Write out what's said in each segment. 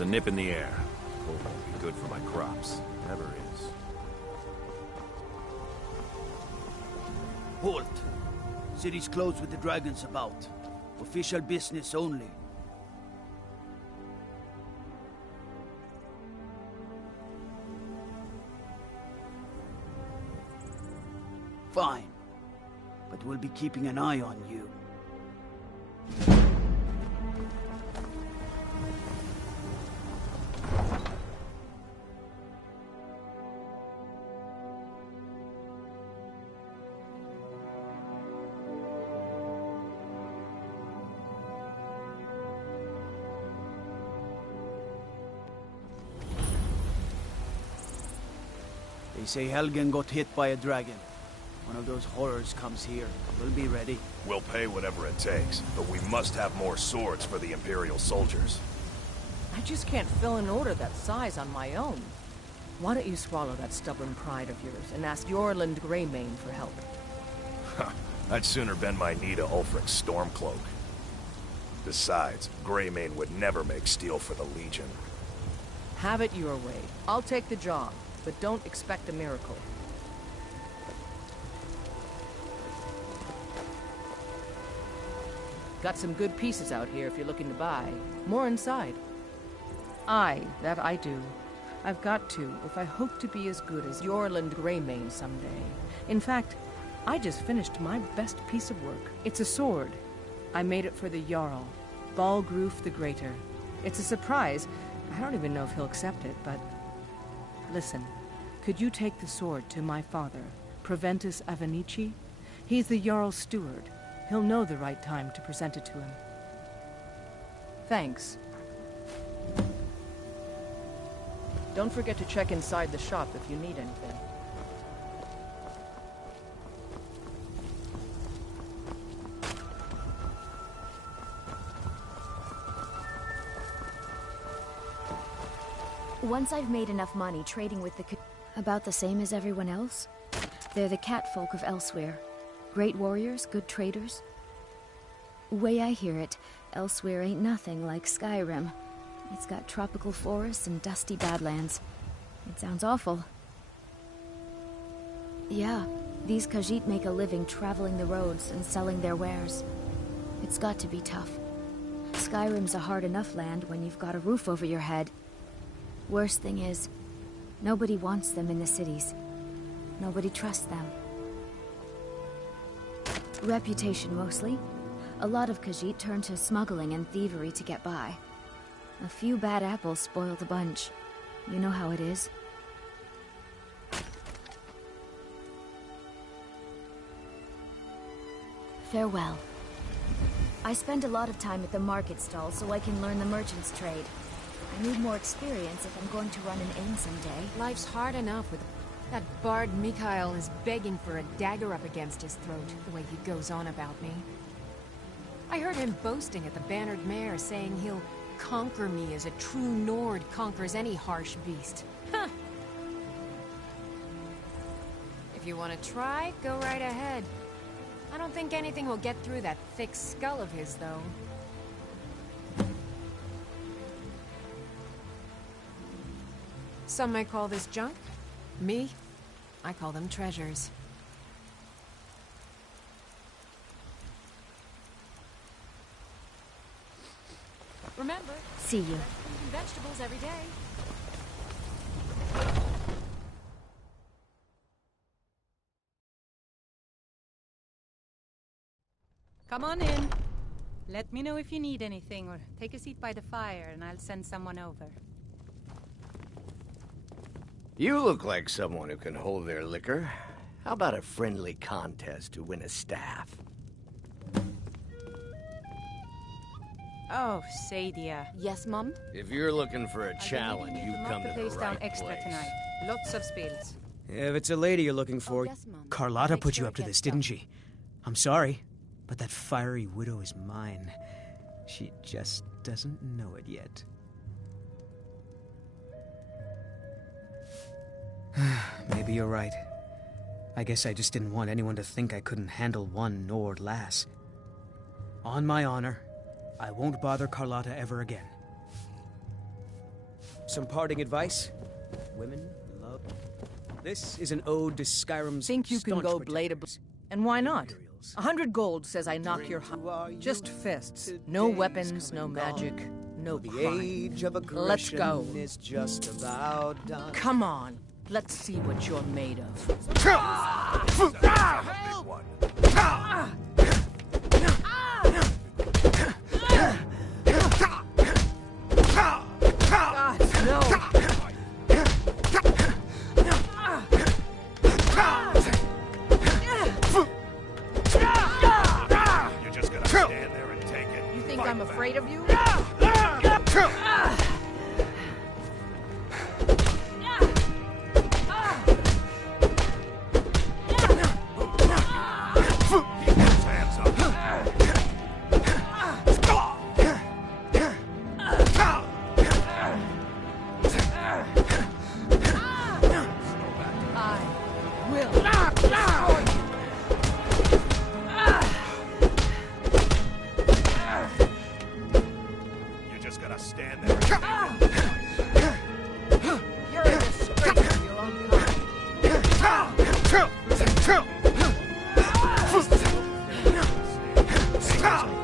It's a nip in the air. Cold won't be good for my crops. Never is. Halt! City's closed with the dragons about. Official business only. Fine. But we'll be keeping an eye on you. They say Helgen got hit by a dragon. One of those horrors comes here. We'll be ready. We'll pay whatever it takes, but we must have more swords for the Imperial soldiers. I just can't fill an order that size on my own. Why don't you swallow that stubborn pride of yours and ask Yorland Greymane for help? I'd sooner bend my knee to Ulfric's Stormcloak. Besides, Greymane would never make steel for the Legion. Have it your way. I'll take the job, but don't expect a miracle. Got some good pieces out here if you're looking to buy. More inside. Aye, that I do. I've got to, if I hope to be as good as Yorland Greymane someday. In fact, I just finished my best piece of work. It's a sword. I made it for the Jarl, Balgruf the Greater. It's a surprise. I don't even know if he'll accept it, but... Listen, could you take the sword to my father, Proventus Avenici? He's the Jarl's steward. He'll know the right time to present it to him. Thanks. Don't forget to check inside the shop if you need anything. Once I've made enough money trading with the... About the same as everyone else? They're the catfolk of elsewhere. Great warriors, good traders. Way I hear it, elsewhere ain't nothing like Skyrim. It's got tropical forests and dusty badlands. It sounds awful. Yeah, these Khajiit make a living traveling the roads and selling their wares. It's got to be tough. Skyrim's a hard enough land when you've got a roof over your head. Worst thing is, nobody wants them in the cities. Nobody trusts them. Reputation, mostly. A lot of Khajiit turn to smuggling and thievery to get by. A few bad apples spoil the bunch. You know how it is. Farewell. I spend a lot of time at the market stall so I can learn the merchant's trade. I need more experience if I'm going to run an inn someday. Life's hard enough with... That bard Mikhail is begging for a dagger up against his throat, the way he goes on about me. I heard him boasting at the Bannered Mare, saying he'll conquer me as a true Nord conquers any harsh beast. Huh. If you want to try, go right ahead. I don't think anything will get through that thick skull of his, though. Some might call this junk. Me? I call them treasures. Remember, see you. Vegetables every day. Come on in. Let me know if you need anything, or take a seat by the fire and I'll send someone over. You look like someone who can hold their liquor. How about a friendly contest to win a staff? Oh, Sadia. Yes, Mum? If you're looking for a challenge, you've come to the pace down right extra place. tonight. Lots of spills. If it's a lady you're looking for, yes, Mum. Carlotta Make put you sure up to it this, gets didn't done. she? I'm sorry, but that fiery widow is mine. She just doesn't know it yet. Maybe you're right. I guess I just didn't want anyone to think I couldn't handle one Nord lass. On my honor, I won't bother Carlotta ever again. Some parting advice? Women love... This is an ode to Skyrim's Think you can staunch go protectors. blade of... And why not? Imperials. 100 gold says I knock your... Just fists. No weapons, no magic, no The crime. age of Let's go. aggression is just about done. Come on. Let's see what you're made of. Big one. God, no! You're just gonna stand there and take it. You think I'm afraid of you? Keep those hands up. I will destroy you. You're just gonna stand there and take it. You're a disgrace to your own kind.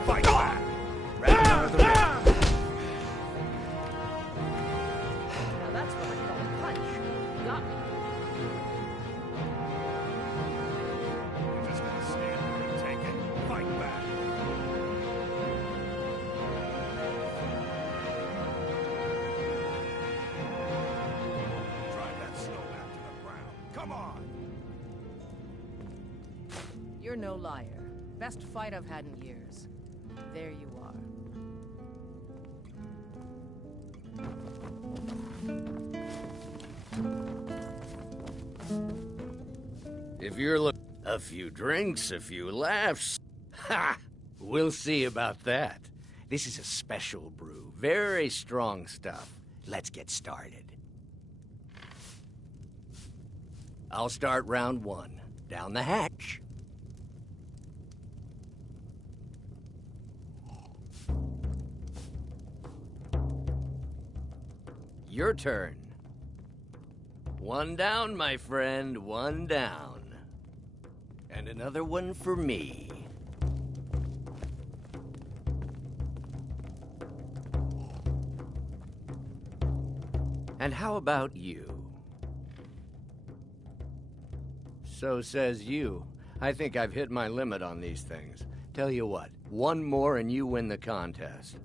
Fight back. Now that's what I call a punch. Got me. You're just gonna stand there and take it. Fight back. Drive that snow back to the ground. Come on. You're no liar. Best fight I've had in years. There you are. If you're looking... A few drinks, a few laughs. Ha! We'll see about that. This is a special brew. Very strong stuff. Let's get started. I'll start round one. Down the hatch. Your turn. One down, my friend, one down. And another one for me. And how about you? So says you. I think I've hit my limit on these things. Tell you what, one more and you win the contest.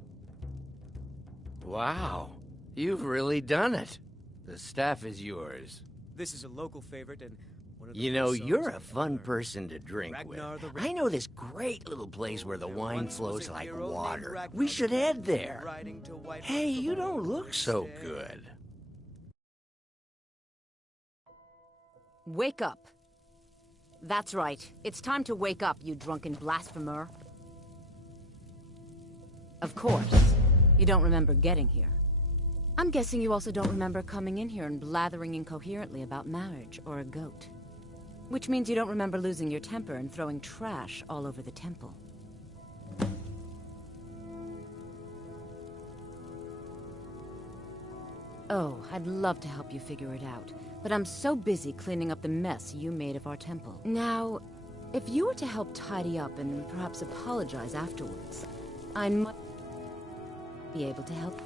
Wow, you've really done it. The staff is yours. This is a local favorite and one of the You know, best songs you're a I've fun ever person to drink with. Ragnar the I know this great little place where the wine once was flows a like hero named water. Ragnar We should head the there. riding to White Hey, Horse you the don't look Lord's so Stair. good. Wake up. That's right. It's time to wake up, you drunken blasphemer. Of course. You don't remember getting here. I'm guessing you also don't remember coming in here and blathering incoherently about marriage or a goat. Which means you don't remember losing your temper and throwing trash all over the temple. Oh, I'd love to help you figure it out, but I'm so busy cleaning up the mess you made of our temple. Now, if you were to help tidy up and perhaps apologize afterwards, I might be able to help.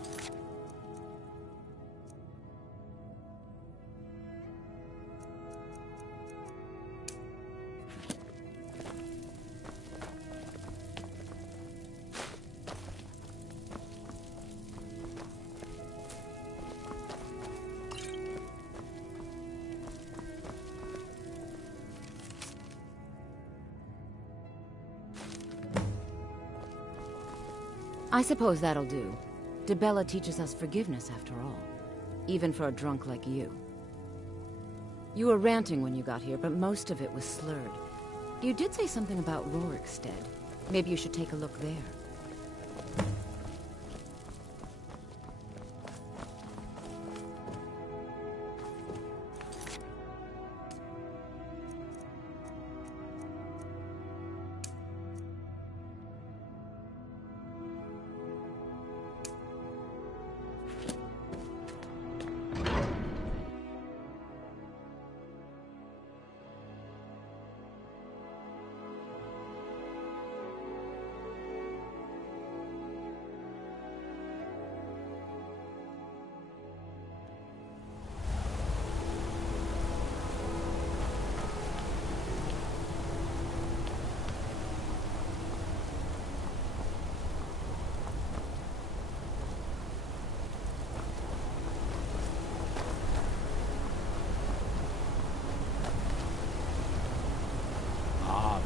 I suppose that'll do. Dibella teaches us forgiveness, after all. Even for a drunk like you. You were ranting when you got here, but most of it was slurred. You did say something about Rorikstead. Maybe you should take a look there.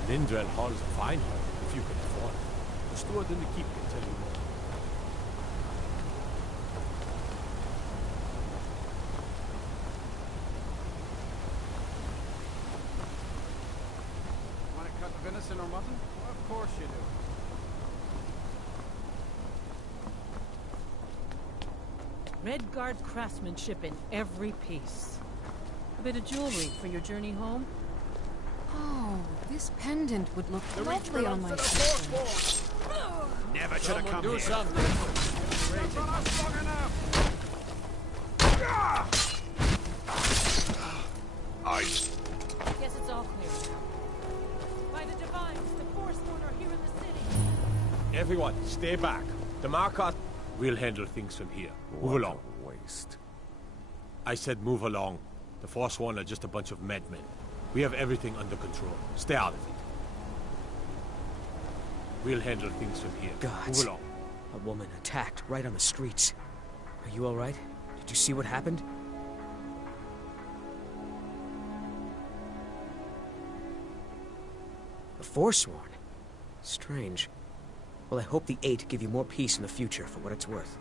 Lindrell Hall's a fine hall, if you can afford it. The steward in the keep can tell you more. Want to cut the venison or mutton? Well, of course you do. Redguard craftsmanship in every piece. A bit of jewelry for your journey home? Oh, this pendant would look lovely on my sister. Never should have come do here. something. I... Guess it's all clear now. By the Divines, the Forsworn are here in the city. Everyone, stay back. The Markot... We'll handle things from here. Move along. Waste. I said move along. The Forsworn are just a bunch of madmen. We have everything under control. Stay out of it. We'll handle things from here. Gods. Move along. A woman attacked right on the streets. Are you all right? Did you see what happened? The Forsworn? Strange. Well, I hope the Eight give you more peace in the future, for what it's worth.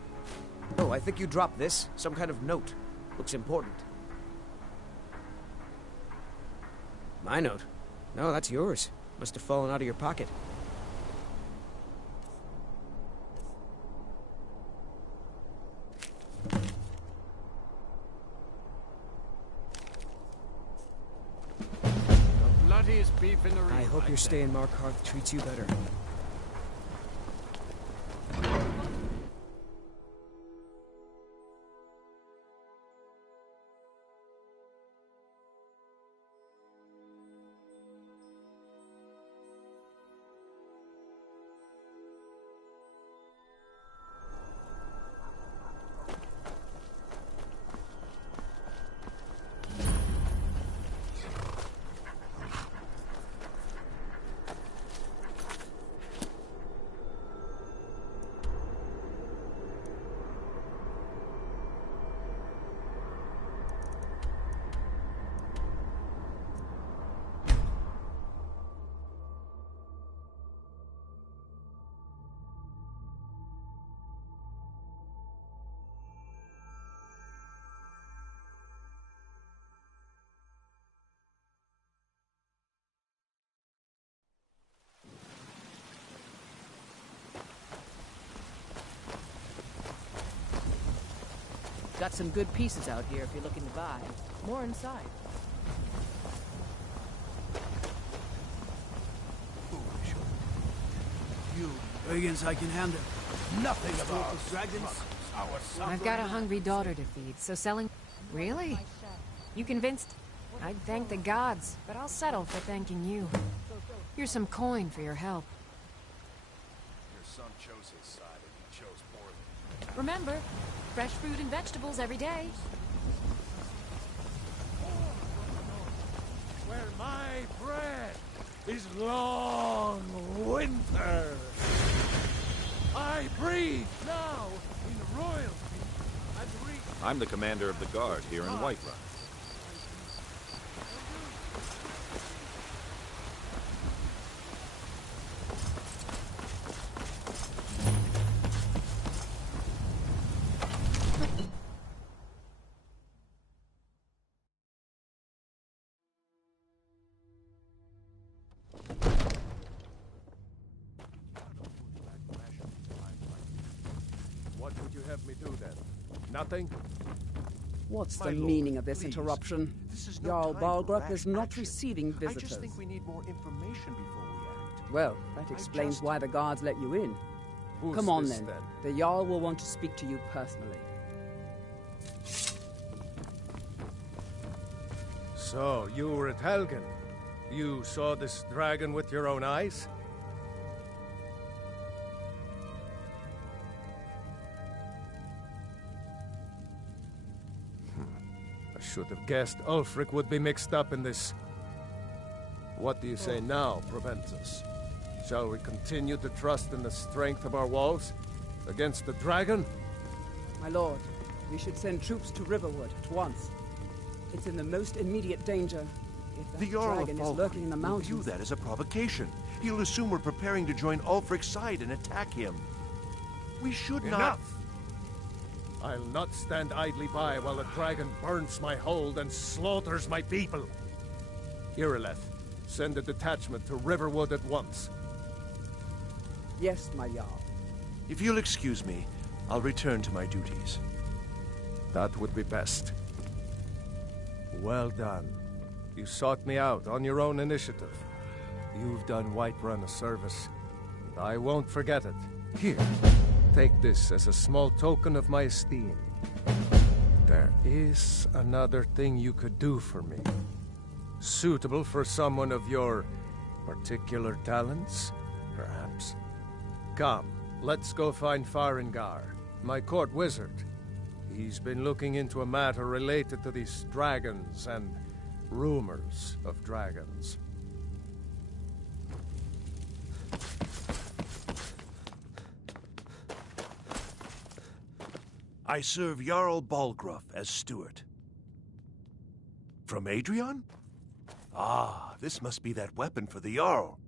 Oh, I think you dropped this. Some kind of note. Looks important. My note? No, that's yours. Must have fallen out of your pocket. Bloodiest beef in the region. I hope your stay in Markarth treats you better. Got some good pieces out here if you're looking to buy. More inside. You Wiggins I can handle. Nothing about dragons. I've got a hungry daughter to feed, so selling... Really? You convinced... I'd thank the gods, but I'll settle for thanking you. Here's some coin for your help. Your son chose his side and he chose poorly. Remember, fresh fruit and vegetables every day. Where my bread is long winter. I breathe now in royalty and reach. I'm the commander of the guard here in Whiterun. What would you have me do then? Nothing? What's My the lord, meaning of this please. interruption? This is no Jarl time for Balgrup rash is not action. receiving I visitors. just think we need more information before we act. Well, that explains just- why the guards let you in. Who's Come on this, then. The Jarl will want to speak to you personally. So, you were at Helgen. You saw this dragon with your own eyes? I should have guessed Ulfric would be mixed up in this. What do you say now, Proventus? Shall we continue to trust in the strength of our walls? Against the dragon? My lord, we should send troops to Riverwood at once. It's in the most immediate danger. If that The Jarl of dragon is lurking in the Falkreath will mountains. view that as a provocation. He'll assume we're preparing to join Ulfric's side and attack him. We should not... Enough! I'll not stand idly by while a dragon burns my hold and slaughters my people. Irileth, send a detachment to Riverwood at once. Yes, my Jarl. If you'll excuse me, I'll return to my duties. That would be best. Well done. You sought me out on your own initiative. You've done Whiterun a service, and I won't forget it. Here, take this as a small token of my esteem. There is another thing you could do for me. Suitable for someone of your particular talents, perhaps. Come, let's go find Farengar, my court wizard. He's been looking into a matter related to these dragons and rumors of dragons. I serve Jarl Balgruuf as steward. From Adrian? Ah, this must be that weapon for the Jarl.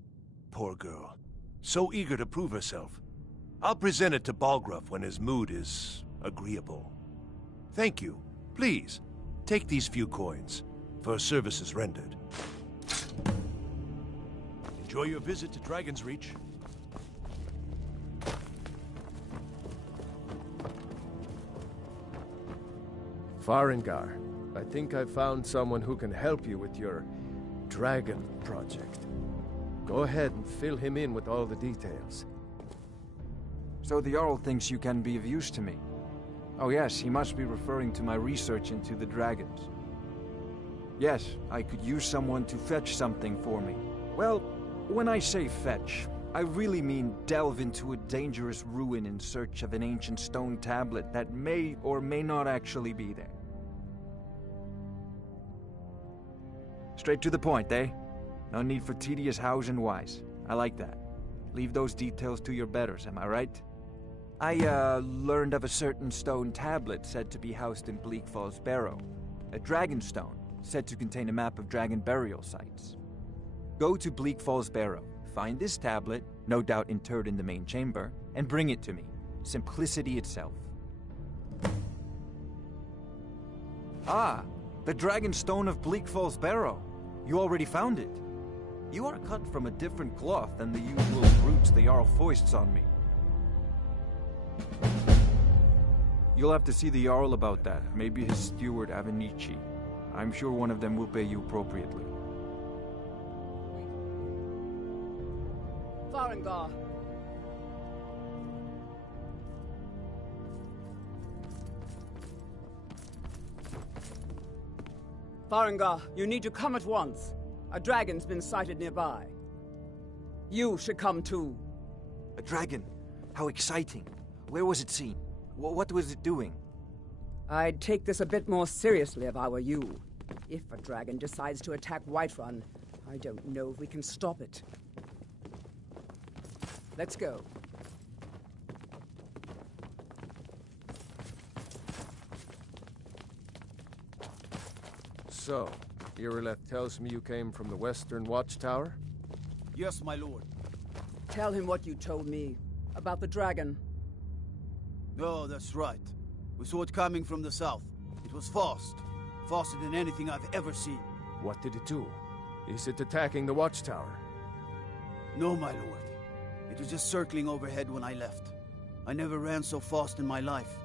Poor girl. So eager to prove herself. I'll present it to Balgruuf when his mood is agreeable. Thank you. Please, take these few coins for services rendered. Enjoy your visit to Dragon's Reach. Farengar, I think I've found someone who can help you with your dragon project. Go ahead and fill him in with all the details. So the Jarl thinks you can be of use to me. Oh yes, he must be referring to my research into the dragons. Yes, I could use someone to fetch something for me. Well, when I say fetch, I really mean delve into a dangerous ruin in search of an ancient stone tablet that may or may not actually be there. Straight to the point, eh? No need for tedious hows and whys. I like that. Leave those details to your betters, am I right? I, learned of a certain stone tablet said to be housed in Bleak Falls Barrow. A dragon stone, said to contain a map of dragon burial sites. Go to Bleak Falls Barrow, find this tablet, no doubt interred in the main chamber, and bring it to me. Simplicity itself. Ah, the dragon stone of Bleak Falls Barrow. You already found it. You are cut from a different cloth than the usual brutes the Jarl foists on me. You'll have to see the Jarl about that. Maybe his steward Avenici. I'm sure one of them will pay you appropriately. Farengar. Farengar, you need to come at once. A dragon's been sighted nearby. You should come too. A dragon? How exciting. Where was it seen? What was it doing? I'd take this a bit more seriously if I were you. If a dragon decides to attack Whiterun, I don't know if we can stop it. Let's go. So, Irileth tells me you came from the Western Watchtower? Yes, my lord. Tell him what you told me about the dragon. Oh, that's right. We saw it coming from the south. It was fast. Faster than anything I've ever seen. What did it do? Is it attacking the Watchtower? No, my lord. It was just circling overhead when I left. I never ran so fast in my life.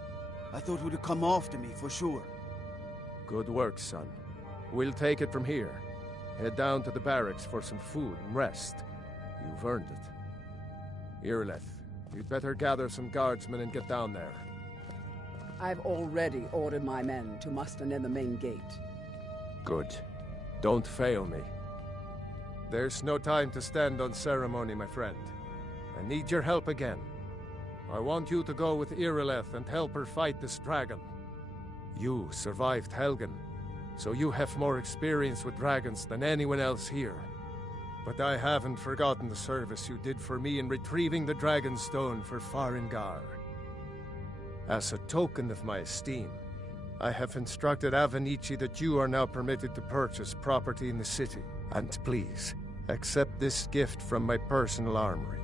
I thought it would come after me, for sure. Good work, son. We'll take it from here. Head down to the barracks for some food and rest. You've earned it. Irileth, you'd better gather some guardsmen and get down there. I've already ordered my men to muster near the main gate. Good. Don't fail me. There's no time to stand on ceremony, my friend. I need your help again. I want you to go with Irileth and help her fight this dragon. You survived Helgen, so you have more experience with dragons than anyone else here. But I haven't forgotten the service you did for me in retrieving the Dragon Stone for Farengar. As a token of my esteem, I have instructed Avenici that you are now permitted to purchase property in the city. And please, accept this gift from my personal armory.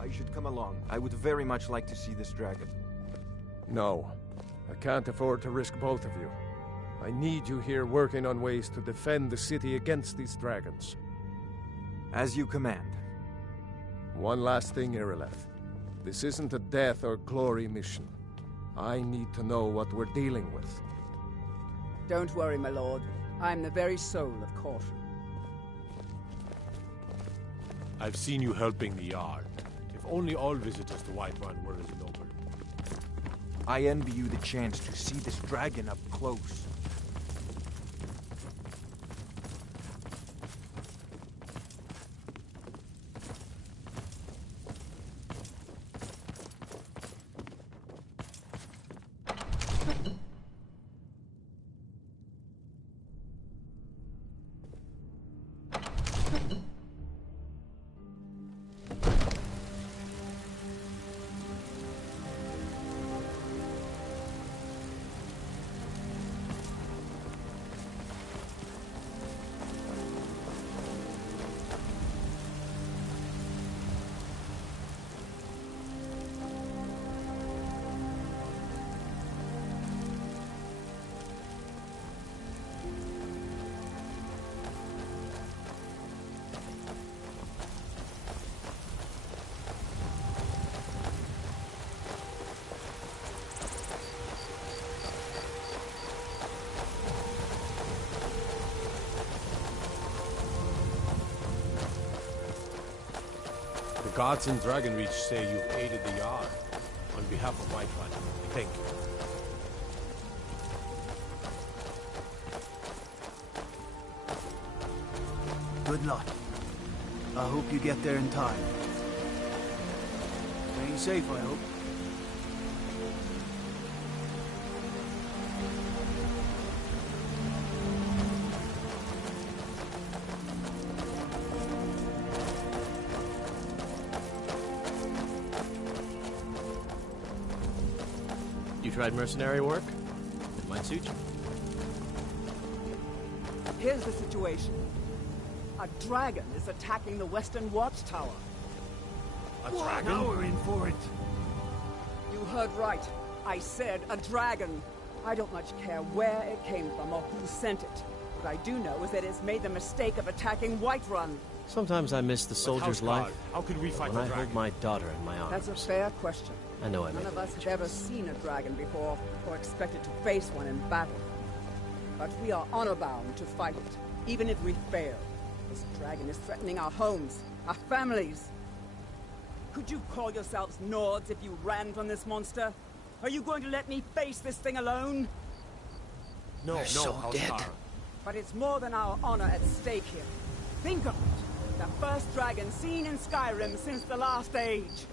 I should come along. I would very much like to see this dragon. No, I can't afford to risk both of you. I need you here working on ways to defend the city against these dragons. As you command. One last thing, Irileth. This isn't a death or glory mission. I need to know what we're dealing with. Don't worry, my lord. I'm the very soul of caution. I've seen you helping the Jarl. If only all visitors to Whiterun were as noble. I envy you the chance to see this dragon up close. The guards in Dragonreach say you've aided the Jarl. On behalf of Whiterun, thank you. Good luck. I hope you get there in time. Staying safe, I hope. You tried mercenary work? It might suit you. Here's the situation. A dragon is attacking the Western Watchtower. A dragon? Now we're in for it. You heard right. I said a dragon. I don't much care where it came from or who sent it. What I do know is that it's made the mistake of attacking Whiterun. Sometimes I miss the soldier's life. How can we fight when a I dragon? hold my daughter in my arms. That's a fair question. I know I None made of the us right have ever choice. seen a dragon before, or expected to face one in battle. But we are honor-bound to fight it, even if we fail. This dragon is threatening our homes, our families. Could you call yourselves Nords if you ran from this monster? Are you going to let me face this thing alone? No, We're so dead. But it's more than our honor at stake here. Think of it. The first dragon seen in Skyrim since the last age.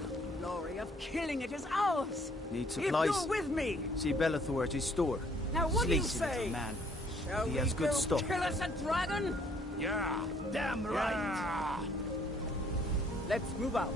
The glory of killing it is ours! Need supplies? If you're with me! See Belethor at his store. Now what do you Sleazy say? little man. Shall He we has good go stuff. kill us a dragon? Yeah. Damn right. Let's move out.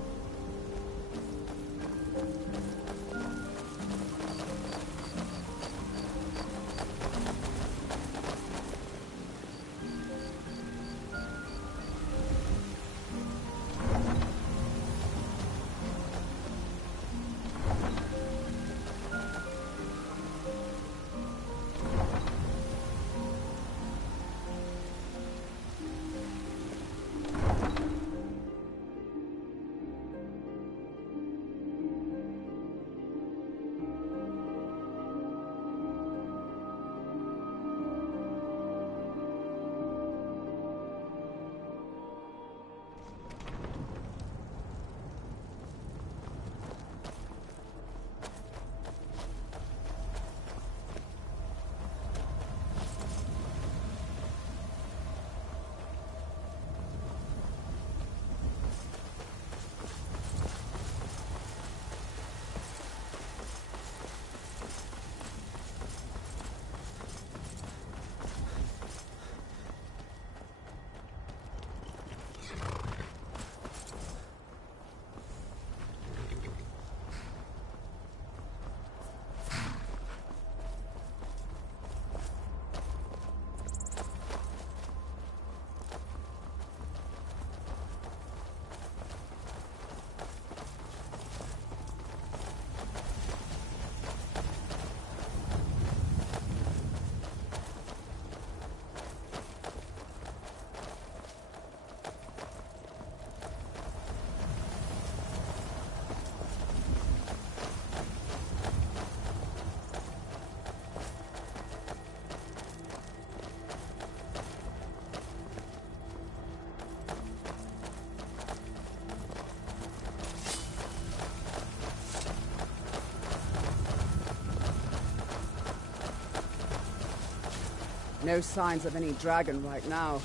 No signs of any dragon right now,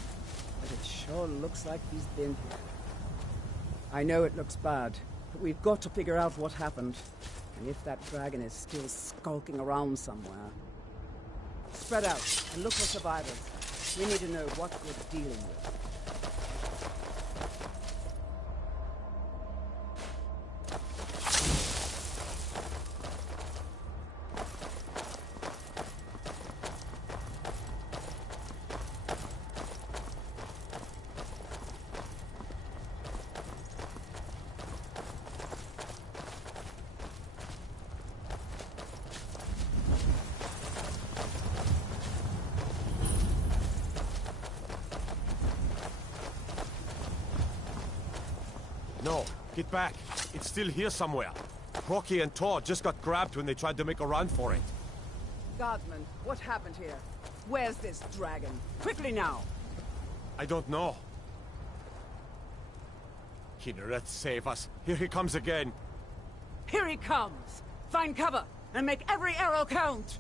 but it sure looks like he's been here. I know it looks bad, but we've got to figure out what happened, and if that dragon is still skulking around somewhere. Spread out and look for survivors. We need to know what we're dealing with. No, get back. It's still here somewhere. Rocky and Tor just got grabbed when they tried to make a run for it. Guardsman, what happened here? Where's this dragon? Quickly now! I don't know. Kinneret, save us. Here he comes again. Here he comes! Find cover, and make every arrow count!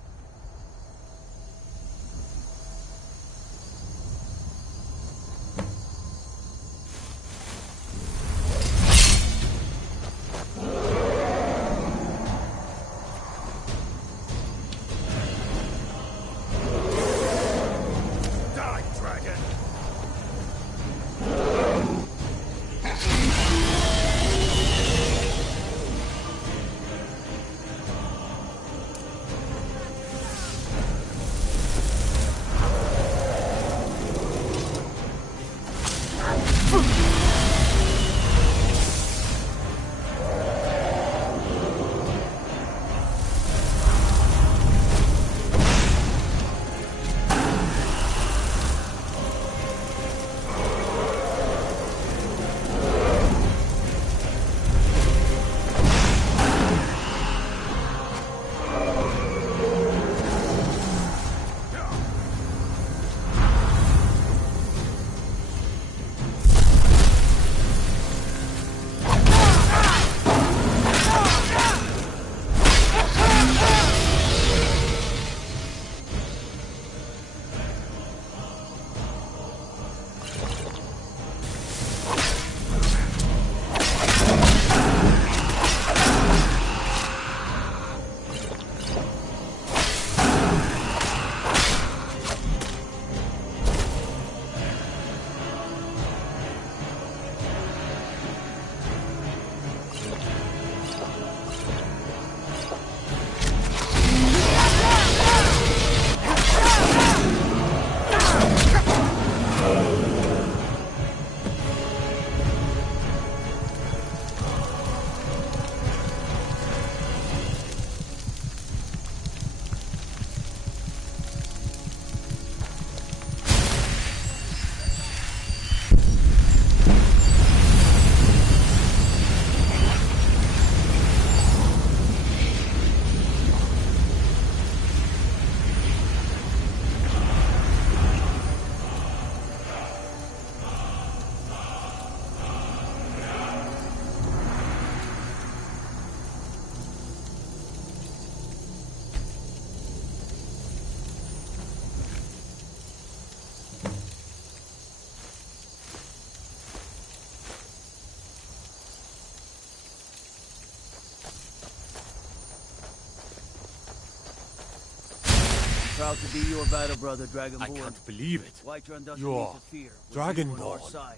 Proud to be your battle brother, Dragonborn. I can't believe it. Whiterun doesn't You're need to fear. With you on our Dragonborn. side.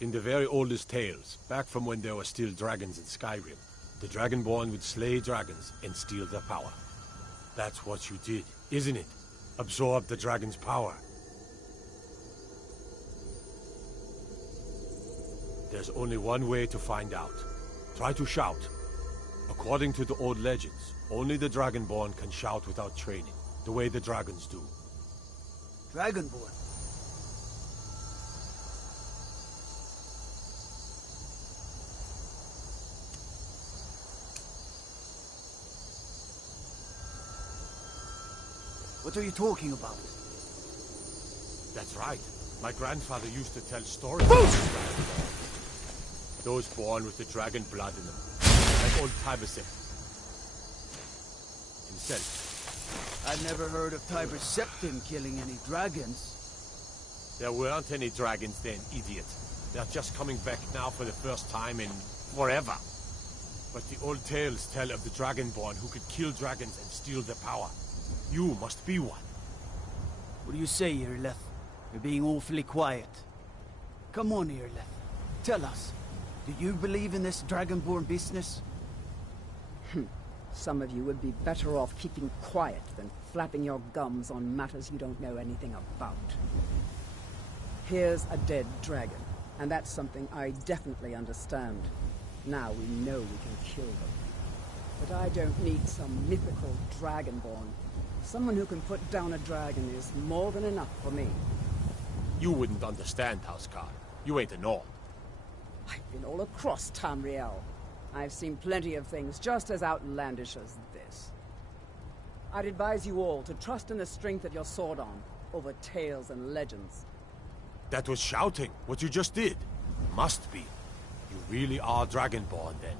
In the very oldest tales, back from when there were still dragons in Skyrim, the Dragonborn would slay dragons and steal their power. That's what you did, isn't it? Absorb the dragon's power. There's only one way to find out. Try to shout. According to the old legends, only the Dragonborn can shout without training, the way the dragons do. Dragonborn? What are you talking about? That's right. My grandfather used to tell stories. Those born with the dragon blood in them. Like old Tybusip himself. I've never heard of Tiber Septim killing any dragons. There weren't any dragons then, idiot. They're just coming back now for the first time in forever. But the old tales tell of the Dragonborn who could kill dragons and steal their power. You must be one. What do you say, Irleth? You're being awfully quiet. Come on, Irleth. Tell us, do you believe in this Dragonborn business? Some of you would be better off keeping quiet than flapping your gums on matters you don't know anything about. Here's a dead dragon, and that's something I definitely understand. Now we know we can kill them. But I don't need some mythical Dragonborn. Someone who can put down a dragon is more than enough for me. You wouldn't understand, Houseguard. You ain't a Nord. I've been all across Tamriel. I've seen plenty of things just as outlandish as this. I'd advise you all to trust in the strength of your sword arm over tales and legends. That was shouting, what you just did. Must be. You really are Dragonborn, then.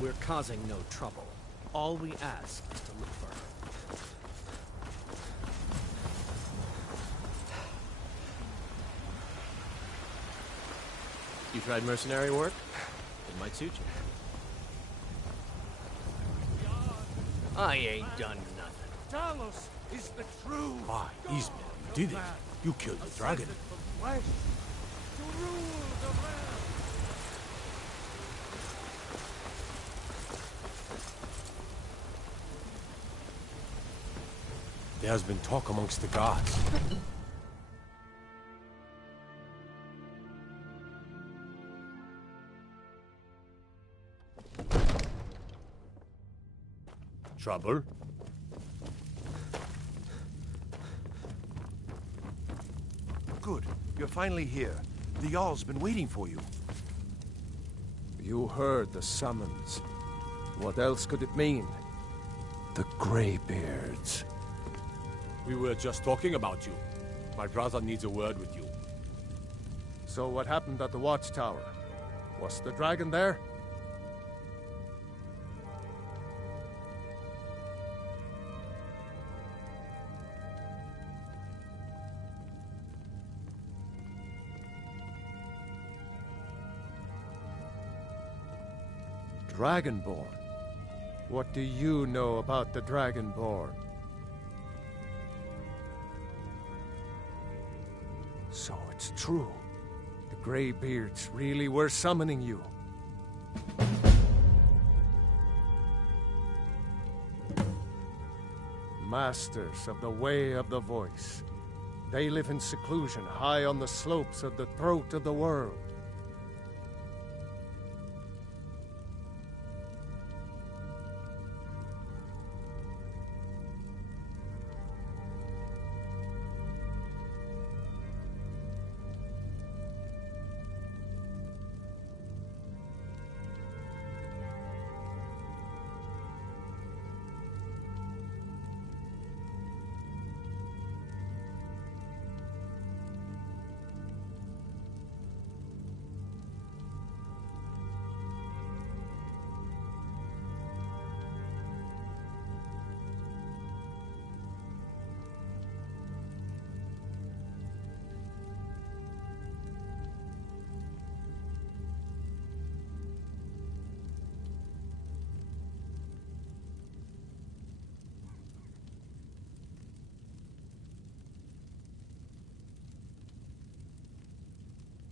We're causing no trouble. All we ask is to look for her. You tried mercenary work? It might suit you. I ain't done nothing. Talos is the true. Why, Ismail, you did it. You killed the dragon. Flesh to rule the realm. There's been talk amongst the gods. Trouble? Good. You're finally here. The Jarl's been waiting for you. You heard the summons. What else could it mean? The Greybeards. We were just talking about you. My brother needs a word with you. So what happened at the watchtower? Was the dragon there? Dragonborn? What do you know about the Dragonborn? So it's true. The Greybeards really were summoning you. masters of the way of the voice. They live in seclusion high on the slopes of the throat of the world.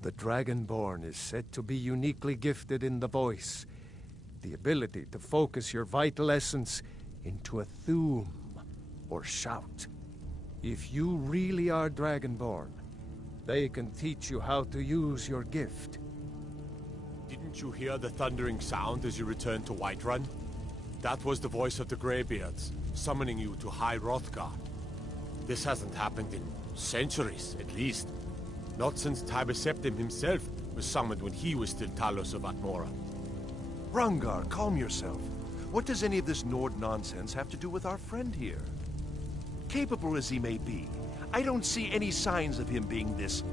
The Dragonborn is said to be uniquely gifted in the voice, the ability to focus your vital essence into a thum, or shout. If you really are Dragonborn, they can teach you how to use your gift. Didn't you hear the thundering sound as you returned to Whiterun? That was the voice of the Greybeards, summoning you to High Hrothgar. This hasn't happened in centuries, at least. Not since Tiber Septim himself was summoned when he was still Talos of Atmora. Hrongar, calm yourself. What does any of this Nord nonsense have to do with our friend here? Capable as he may be, I don't see any signs of him being this,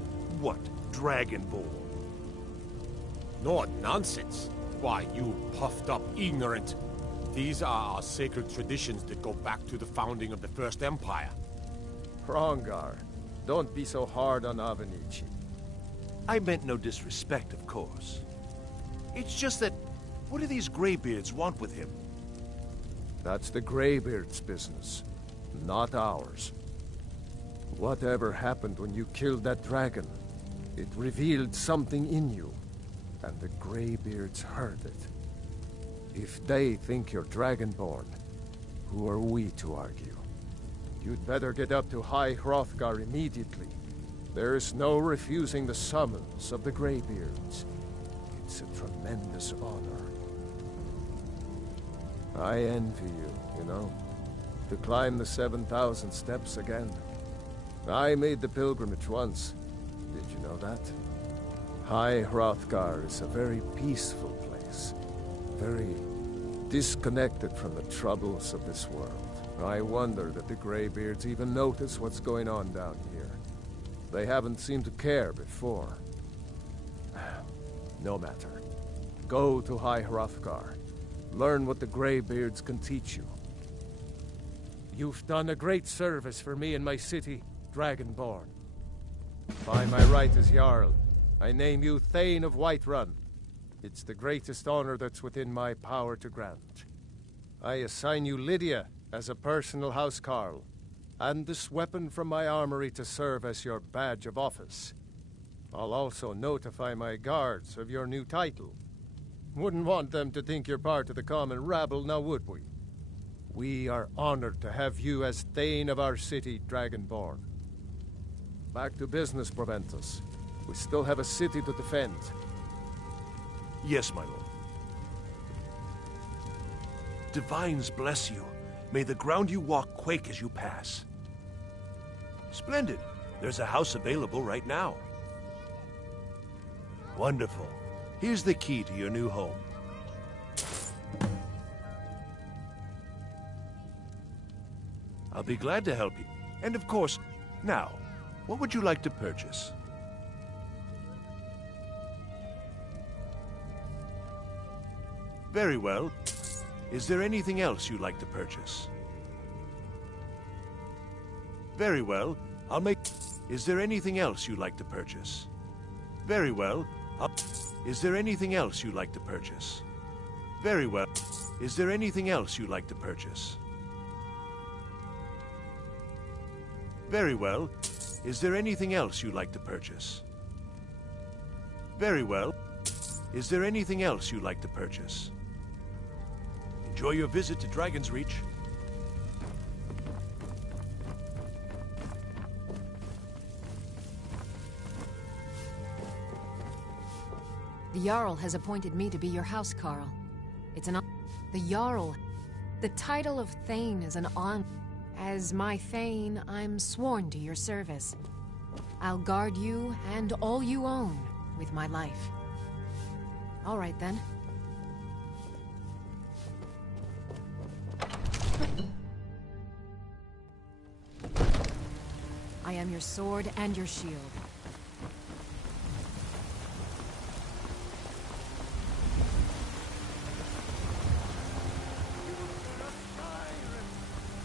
Dragonborn? Nord nonsense? Why, you puffed up ignorant. These are our sacred traditions that go back to the founding of the First Empire. Hrongar, don't be so hard on Avenici. I meant no disrespect, of course. It's just that, what do these Greybeards want with him? That's the Greybeards' business, not ours. Whatever happened when you killed that dragon, it revealed something in you, and the Greybeards heard it. If they think you're Dragonborn, who are we to argue? You'd better get up to High Hrothgar immediately. There's no refusing the summons of the Greybeards. It's a tremendous honor. I envy you, you know, to climb the 7,000 steps again. I made the pilgrimage once. Did you know that? High Hrothgar is a very peaceful place. Very disconnected from the troubles of this world. I wonder that the Greybeards even notice what's going on down here. They haven't seemed to care before. No matter. Go to High Hrothgar. Learn what the Greybeards can teach you. You've done a great service for me and my city, Dragonborn. By my right as Jarl, I name you Thane of Whiterun. It's the greatest honor that's within my power to grant. I assign you Lydia as a personal housecarl, and this weapon from my armory to serve as your badge of office. I'll also notify my guards of your new title. Wouldn't want them to think you're part of the common rabble, now would we? We are honored to have you as Thane of our city, Dragonborn. Back to business, Proventus. We still have a city to defend. Yes, my lord. Divines bless you. May the ground you walk quake as you pass. Splendid. There's a house available right now. Wonderful. Here's the key to your new home. I'll be glad to help you. And of course, now, what would you like to purchase? Very well. Is there anything else you'd like to purchase? Very well. I'll make... Is there anything else you'd like to purchase? Very well. Is there anything else you'd like to purchase? Very well. Is there anything else you'd like to purchase? Very well. Is there anything else you'd like to purchase? Very well. Is there anything else you'd like to purchase? Enjoy your visit to Dragon's Reach. The Jarl has appointed me to be your housecarl. It's an The Jarl. The title of Thane is an honor. As my Thane, I'm sworn to your service. I'll guard you and all you own with my life. All right, then. I am your sword and your shield.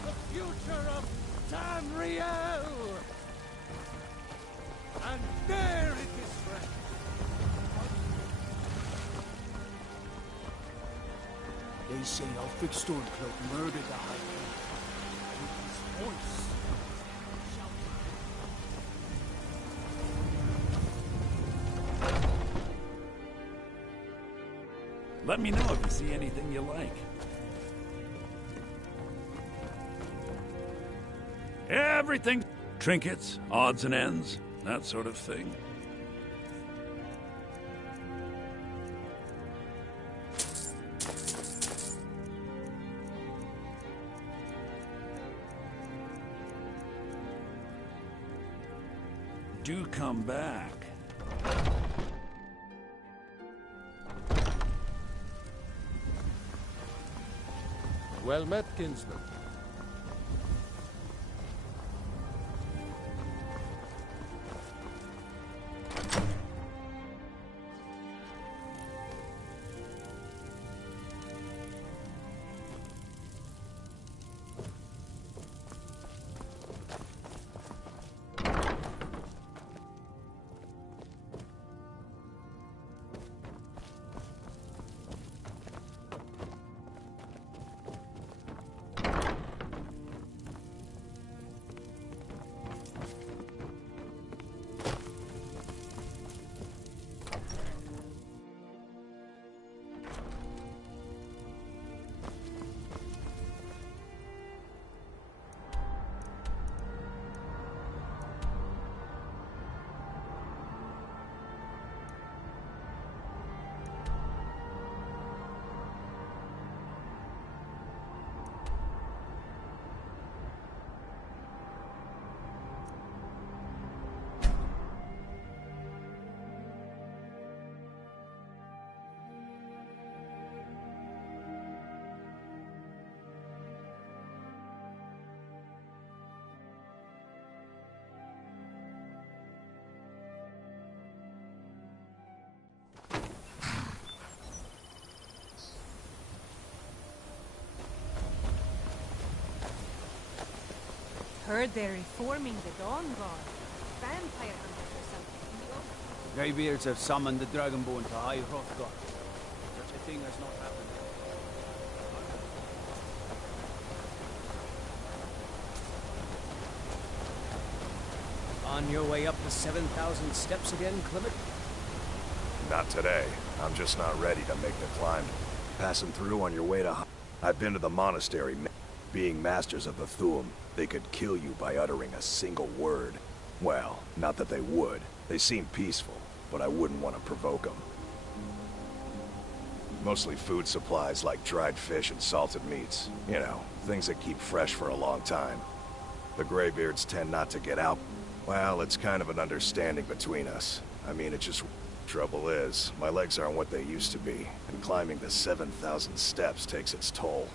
The future of Tamriel! And there it is, friend. They say Ulfric Stormcloak murdered the High King with his voice. Let me know if you see anything you like. Everything. Trinkets, odds and ends, that sort of thing. Do come back. Well met, kinsman. Heard they're reforming the Dawn Guard. Vampire hunters or something. Greybeards have summoned the Dragonborn to High Hrothgar. Such a thing has not happened. On your way up the 7,000 steps again, Clement? Not today. I'm just not ready to make the climb. Passing through on your way to... I've been to the monastery. Being masters of the Thuum, they could kill you by uttering a single word. Well, not that they would. They seem peaceful, but I wouldn't want to provoke them. Mostly food supplies like dried fish and salted meats. You know, things that keep fresh for a long time. The Greybeards tend not to get out. Well, it's kind of an understanding between us. I mean, it just... Trouble is, my legs aren't what they used to be, and climbing the 7,000 steps takes its toll.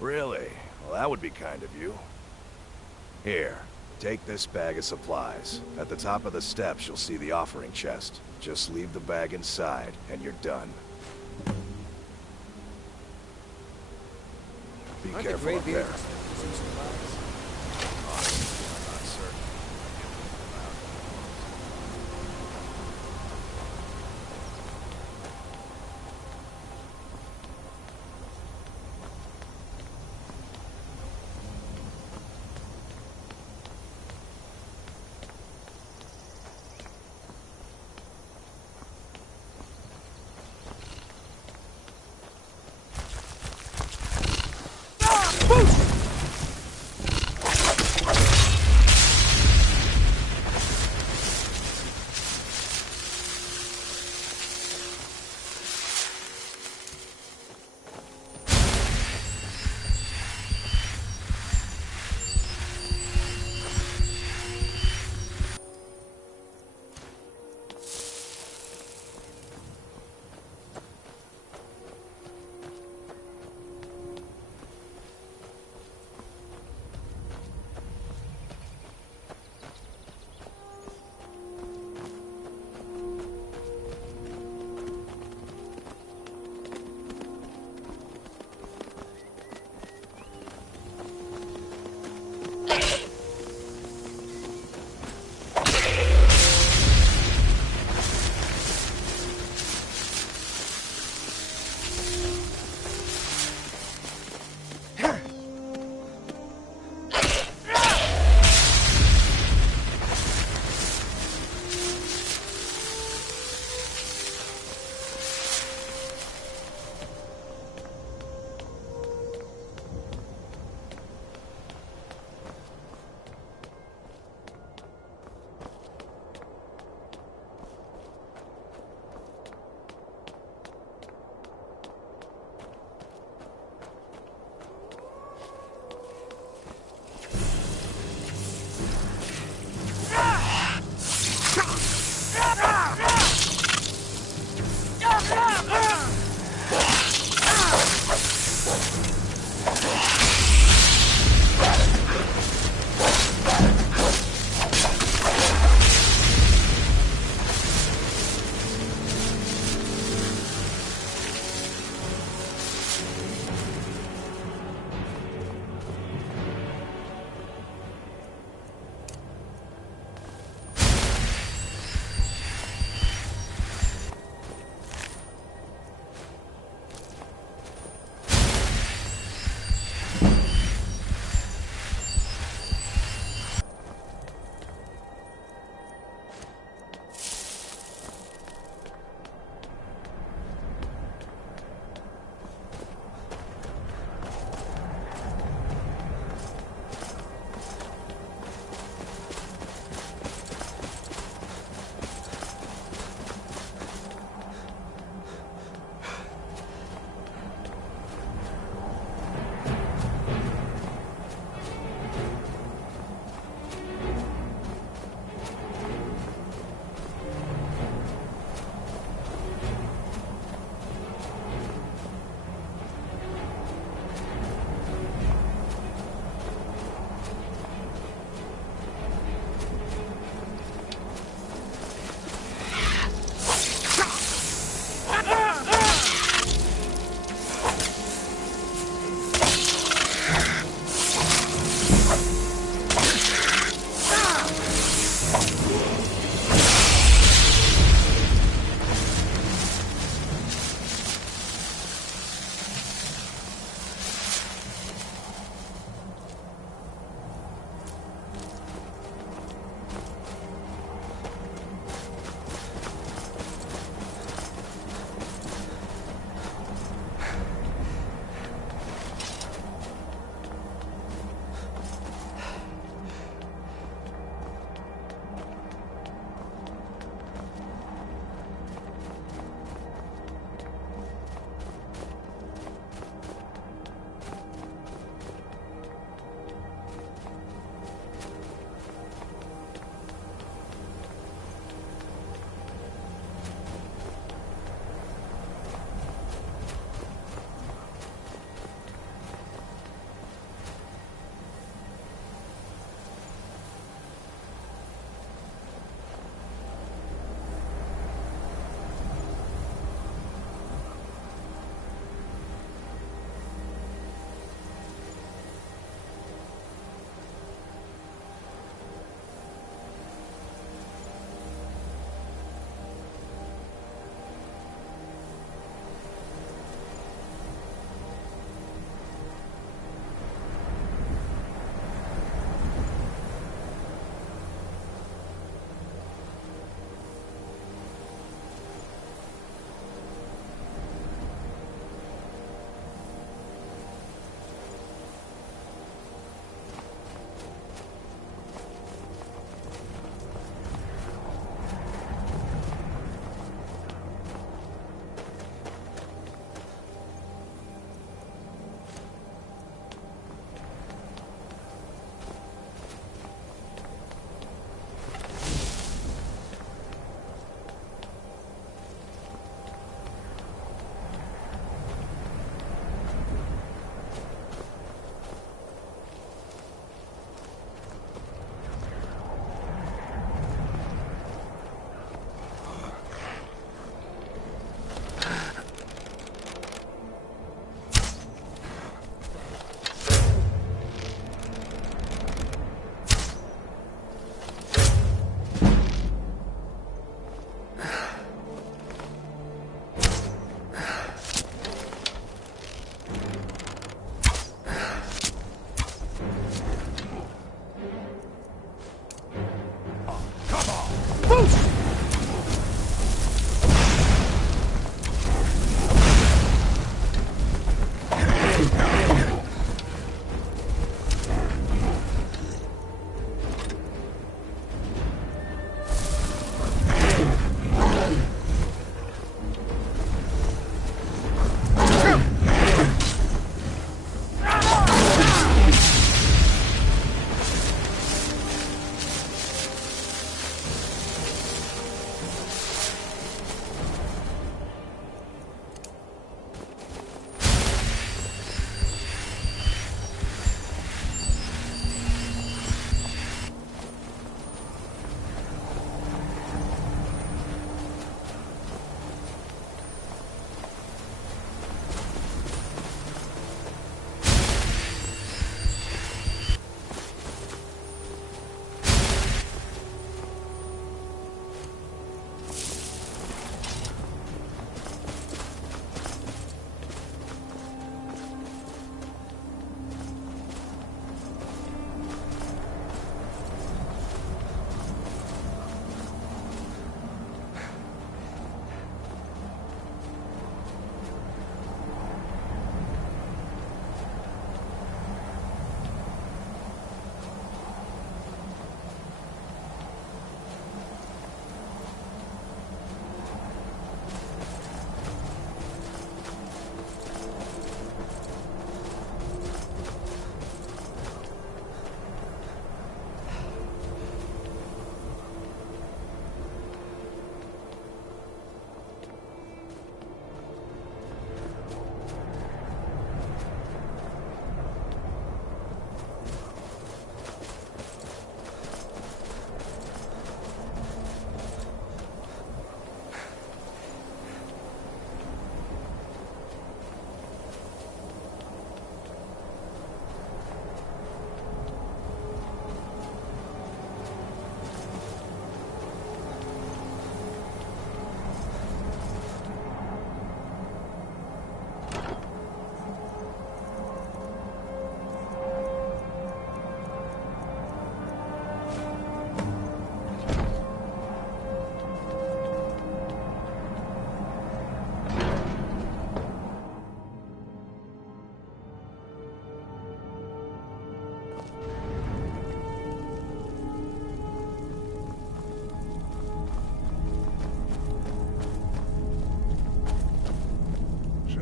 Really? Well, that would be kind of you. Here, take this bag of supplies. At the top of the steps, you'll see the offering chest. Just leave the bag inside, and you're done. Be careful up there.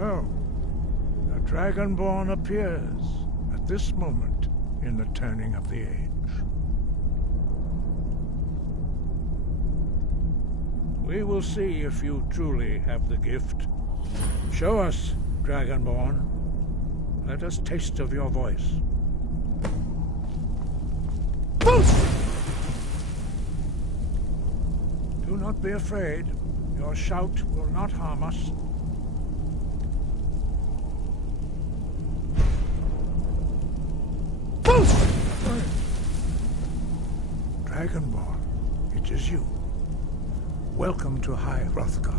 So, the Dragonborn appears at this moment in the turning of the age. We will see if you truly have the gift. Show us, Dragonborn. Let us taste of your voice. Do not be afraid. Your shout will not harm us. Dragonborn, it is you. Welcome to High Hrothgar.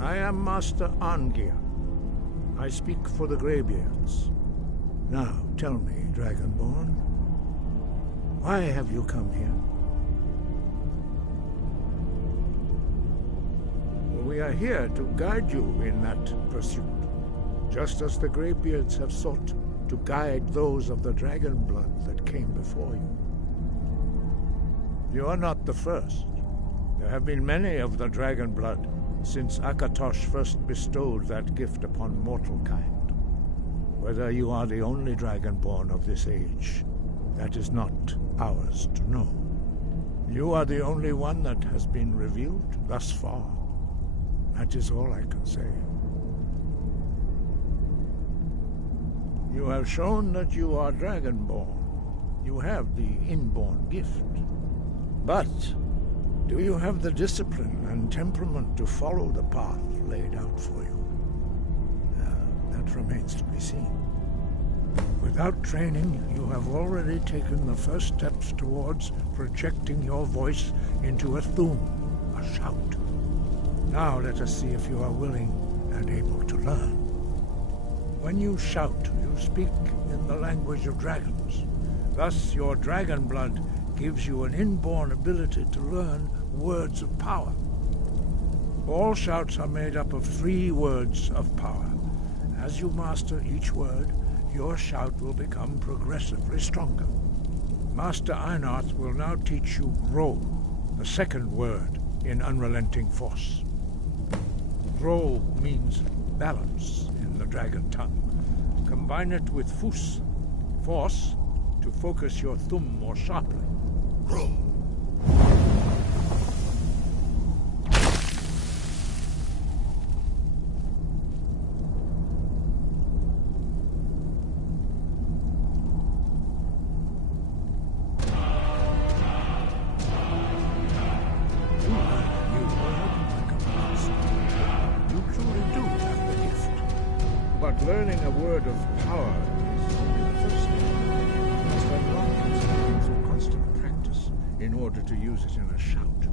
I am Master Arngeir. I speak for the Greybeards. Now, tell me, Dragonborn, why have you come here? We are here to guide you in that pursuit, just as the Greybeards have sought to guide those of the dragon blood that came before you. You are not the first. There have been many of the dragon blood since Akatosh first bestowed that gift upon mortal kind. Whether you are the only dragonborn of this age, that is not ours to know. You are the only one that has been revealed thus far. That is all I can say. You have shown that you are dragonborn. You have the inborn gift. But do you have the discipline and temperament to follow the path laid out for you? That remains to be seen. Without training, you have already taken the first steps towards projecting your voice into a thum, a shout. Now let us see if you are willing and able to learn. When you shout, you speak in the language of dragons. Thus, your dragon blood gives you an inborn ability to learn words of power. All shouts are made up of 3 words of power. As you master each word, your shout will become progressively stronger. Master Einarth will now teach you Ro, the second word in Unrelenting Force. Ro means balance in the dragon tongue. Combine it with Fus, force, to focus your thumb more sharply. Ro. Learning a word of power is only the first step. You must unlock it through constant practice in order to use it in a shout.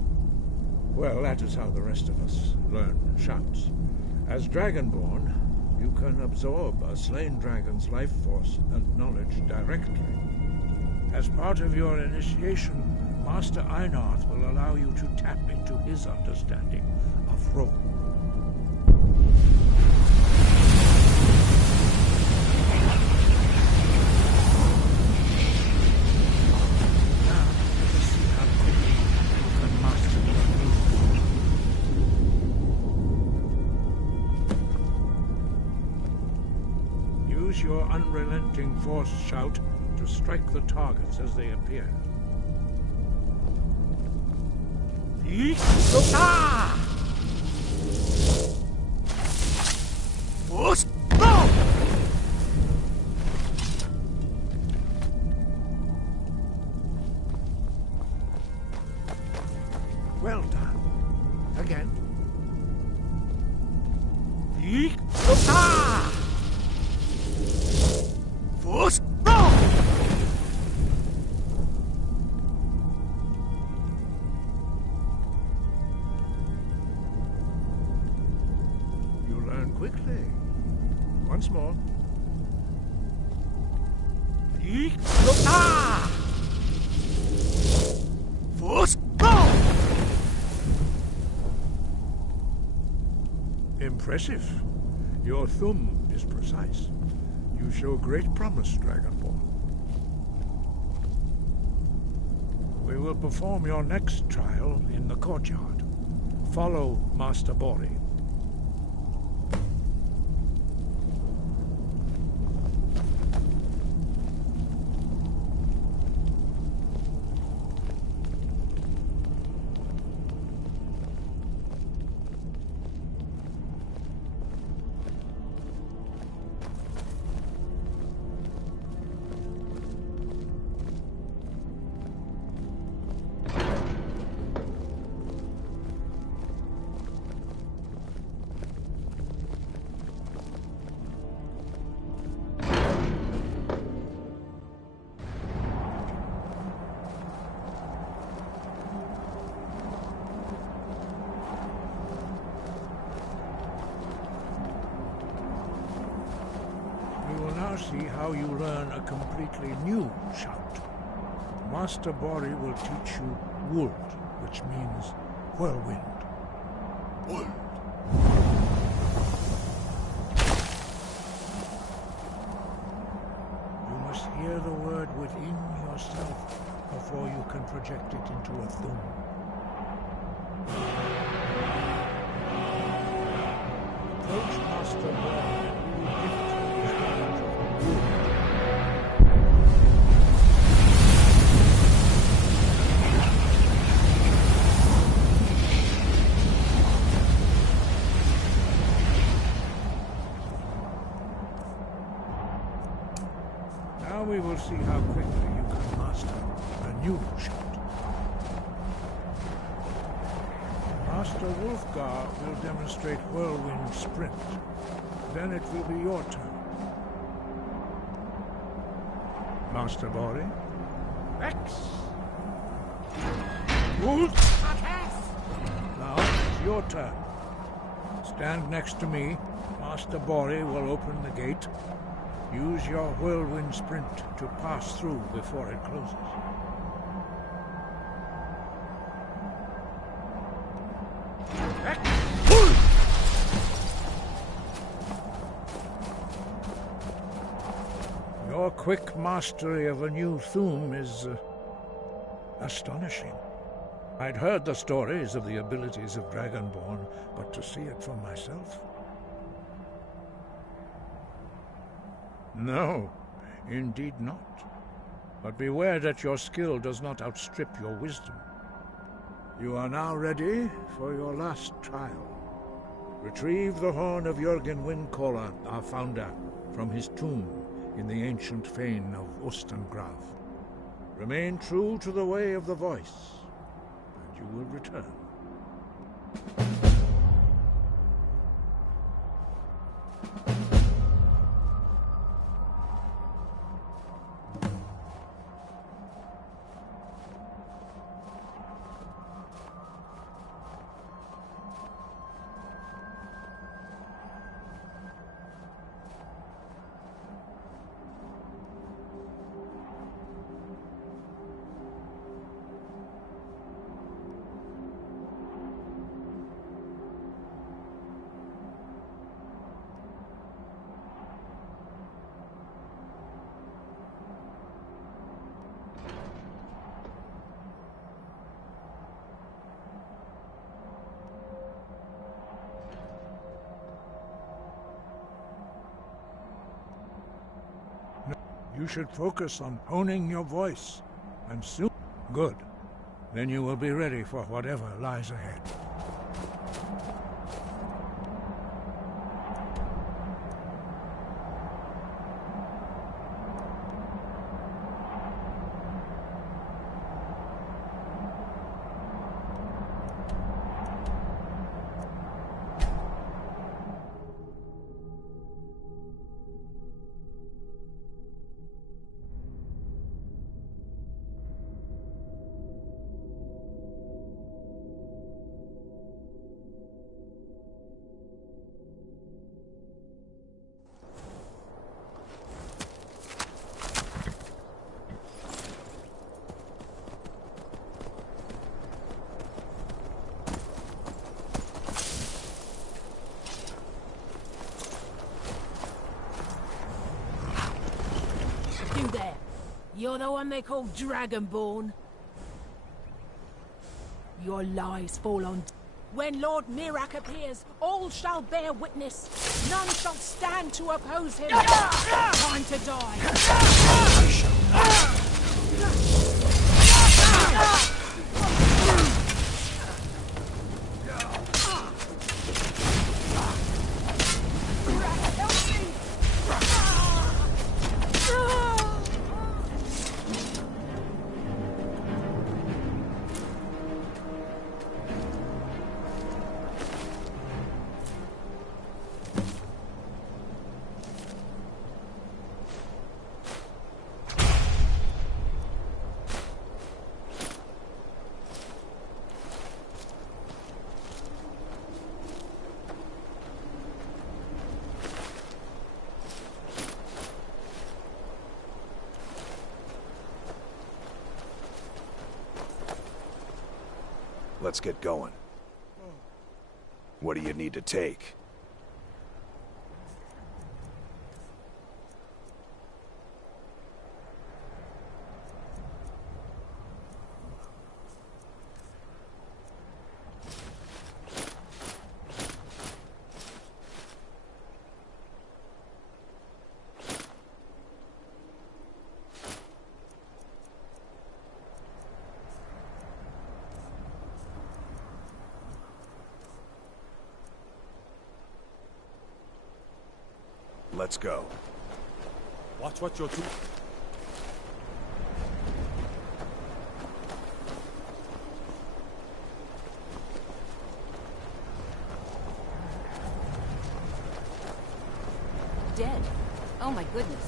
Well, that is how the rest of us learn shouts. As Dragonborn, you can absorb a slain dragon's life force and knowledge directly. As part of your initiation, Master Einarth will allow you to tap into his understanding of Ro. Your unrelenting force shout to strike the targets as they appear. Well done. Again. Force! You learn quickly. Once more. Force! Impressive. Your thumb is precise. You show great promise, Dragonborn. We will perform your next trial in the courtyard. Follow Master Bori. See how you learn a completely new shout. Master Bori will teach you Wold, which means whirlwind. Wold. You must hear the word within yourself before you can project it into a thum. Approach Master Bori and you will gift him his knowledge of Now we will see how quickly you can master a new shot. Master Wolfgar will demonstrate Whirlwind Sprint. Then it will be your turn. Master Bori? X! Wolf! Now it's your turn. Stand next to me. Master Bori will open the gate. Use your Whirlwind Sprint to pass through before it closes. Your quick mastery of a new thum is astonishing. I'd heard the stories of the abilities of Dragonborn, but to see it for myself? No, indeed not. But beware that your skill does not outstrip your wisdom. You are now ready for your last trial. Retrieve the horn of Jürgen Windcaller, our founder, from his tomb in the ancient fane of Ostengrav. Remain true to the way of the voice, and you will return. You should focus on honing your voice, and soon... Good. Then you will be ready for whatever lies ahead. You're the one they call Dragonborn. Your lies fall on... When Lord Mirak appears, all shall bear witness. None shall stand to oppose him. Time to die. Let's get going. What do you need to take? Let's go. Watch what you're doing. Dead. Oh my goodness.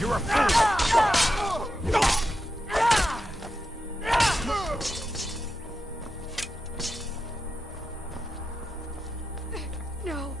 You're a fool! No. No.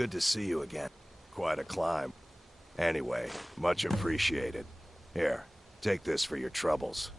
good to see you again. Quite a climb. Anyway, much appreciated. Here, take this for your troubles.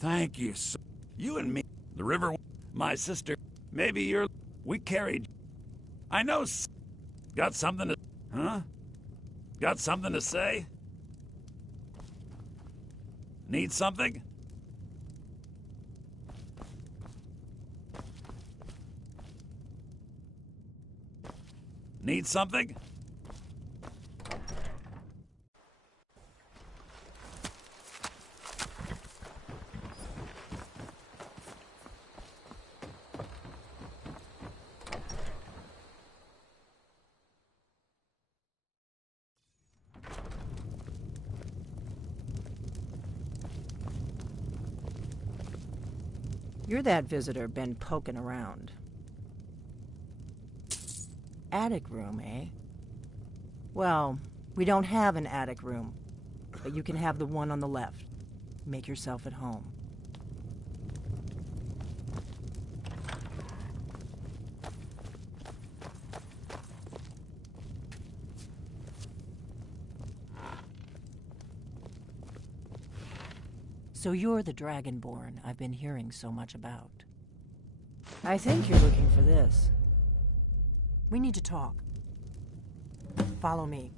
Thank you, sir. You and me, the river, my sister, maybe you're... We carried... I know, got something to... Huh? Got something to say? Need something? Need something? You're that visitor been poking around. Attic room, eh? Well, we don't have an attic room, but you can have the one on the left. Make yourself at home. So you're the Dragonborn I've been hearing so much about. I think you're looking for this. We need to talk. Follow me.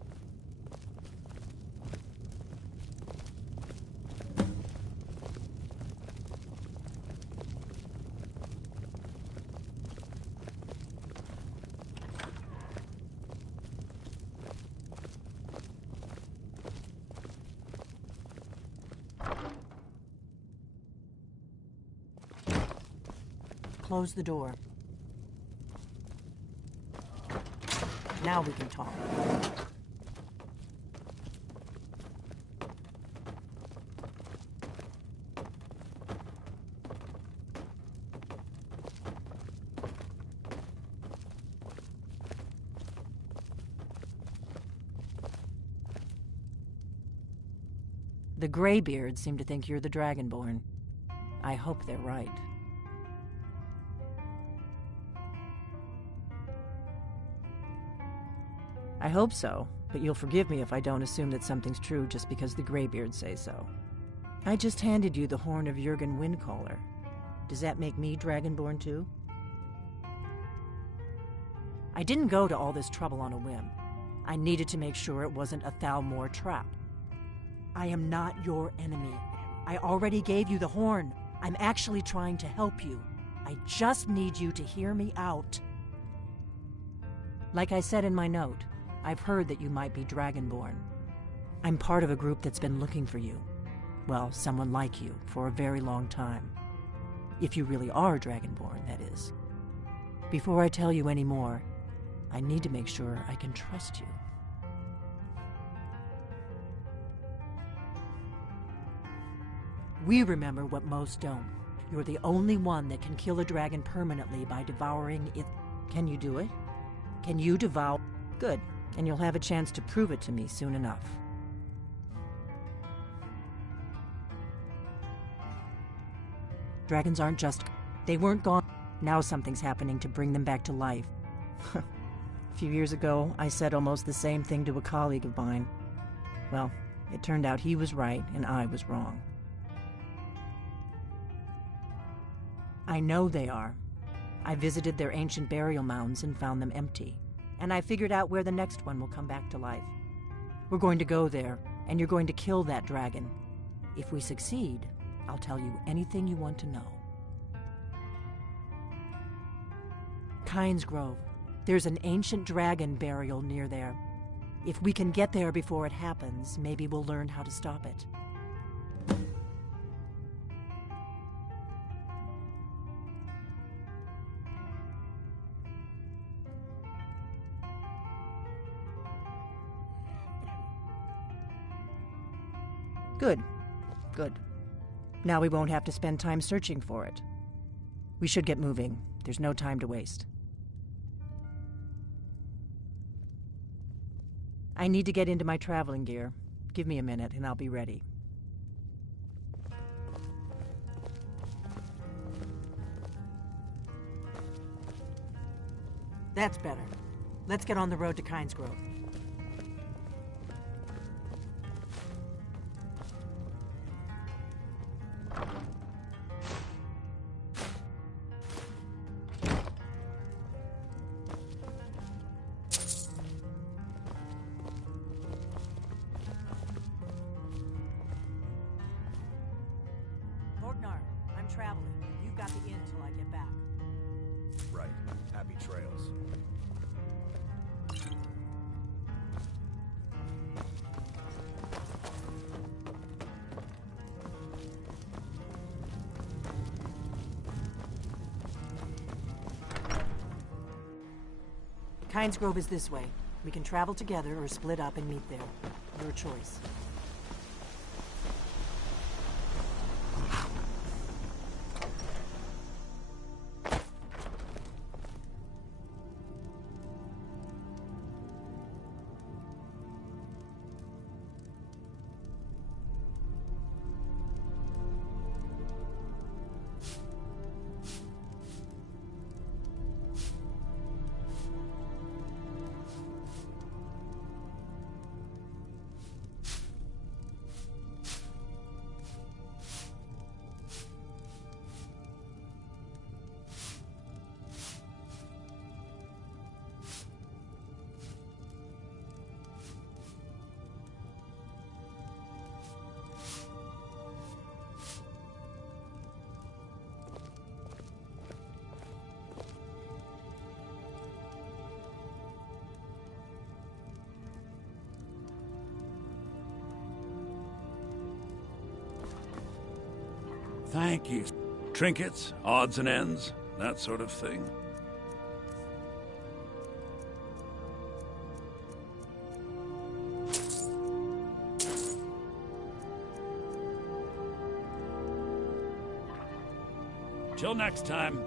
Close the door. Now we can talk. The Greybeards seem to think you're the Dragonborn. I hope they're right. I hope so, but you'll forgive me if I don't assume that something's true just because the Greybeards say so. I just handed you the horn of Jurgen Windcaller. Does that make me Dragonborn too? I didn't go to all this trouble on a whim. I needed to make sure it wasn't a Thalmor trap. I am not your enemy. I already gave you the horn. I'm actually trying to help you. I just need you to hear me out. Like I said in my note, I've heard that you might be Dragonborn. I'm part of a group that's been looking for you. Well, someone like you, for a very long time. If you really are Dragonborn, that is. Before I tell you any more, I need to make sure I can trust you. We remember what most don't. You're the only one that can kill a dragon permanently by devouring it. Can you do it? Can you devour? Good. And you'll have a chance to prove it to me soon enough. Dragons aren't just... They weren't gone. Now something's happening to bring them back to life. A few years ago, I said almost the same thing to a colleague of mine. Well, it turned out he was right and I was wrong. I know they are. I visited their ancient burial mounds and found them empty. and I figured out where the next one will come back to life. We're going to go there, and you're going to kill that dragon. If we succeed, I'll tell you anything you want to know. Kynes Grove. There's an ancient dragon burial near there. If we can get there before it happens, maybe we'll learn how to stop it. Good. Good. Now we won't have to spend time searching for it. We should get moving. There's no time to waste. I need to get into my traveling gear. Give me a minute and I'll be ready. That's better. Let's get on the road to Kynes Grove. Kynes Grove is this way. We can travel together or split up and meet there. Your choice. Thank you. Trinkets, odds and ends, that sort of thing. Till next time.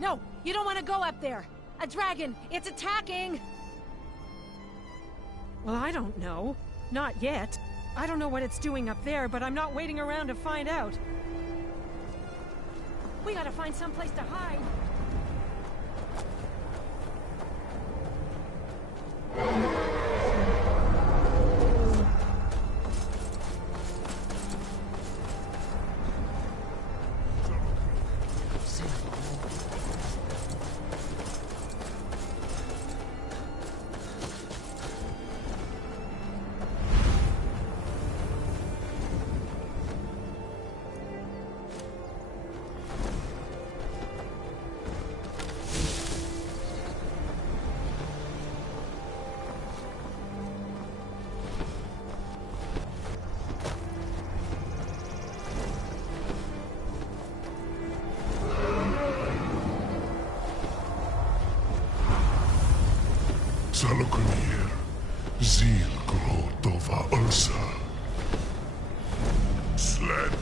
No, you don't want to go up there. A dragon, it's attacking! Well, I don't know. Not yet. I don't know what it's doing up there, but I'm not waiting around to find out. We gotta find someplace to hide. Zalokonier, Zil Grotova Ursa. Sled.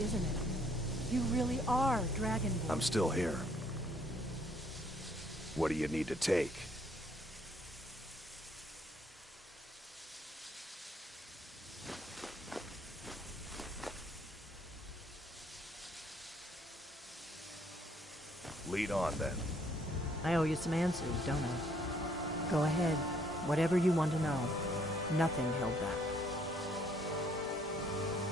Isn't it? You really are Dragonborn. I'm still here. What do you need to take? Lead on, then. I owe you some answers, don't I? Go ahead. Whatever you want to know. Nothing held back.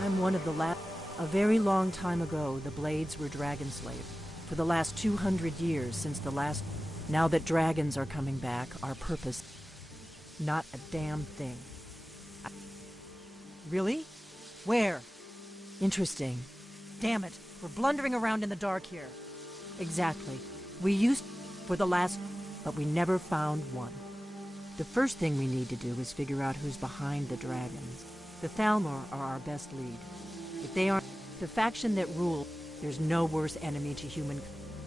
I'm one of the last... A very long time ago, the Blades were dragon slaves. For the last 200 years since the last... Now that dragons are coming back, our purpose... Not a damn thing. Really? Where? Interesting. Damn it, we're blundering around in the dark here. Exactly. We used for the last... But we never found one. The first thing we need to do is figure out who's behind the dragons. The Thalmor are our best lead. If they aren't the faction that rule, there's no worse enemy to human...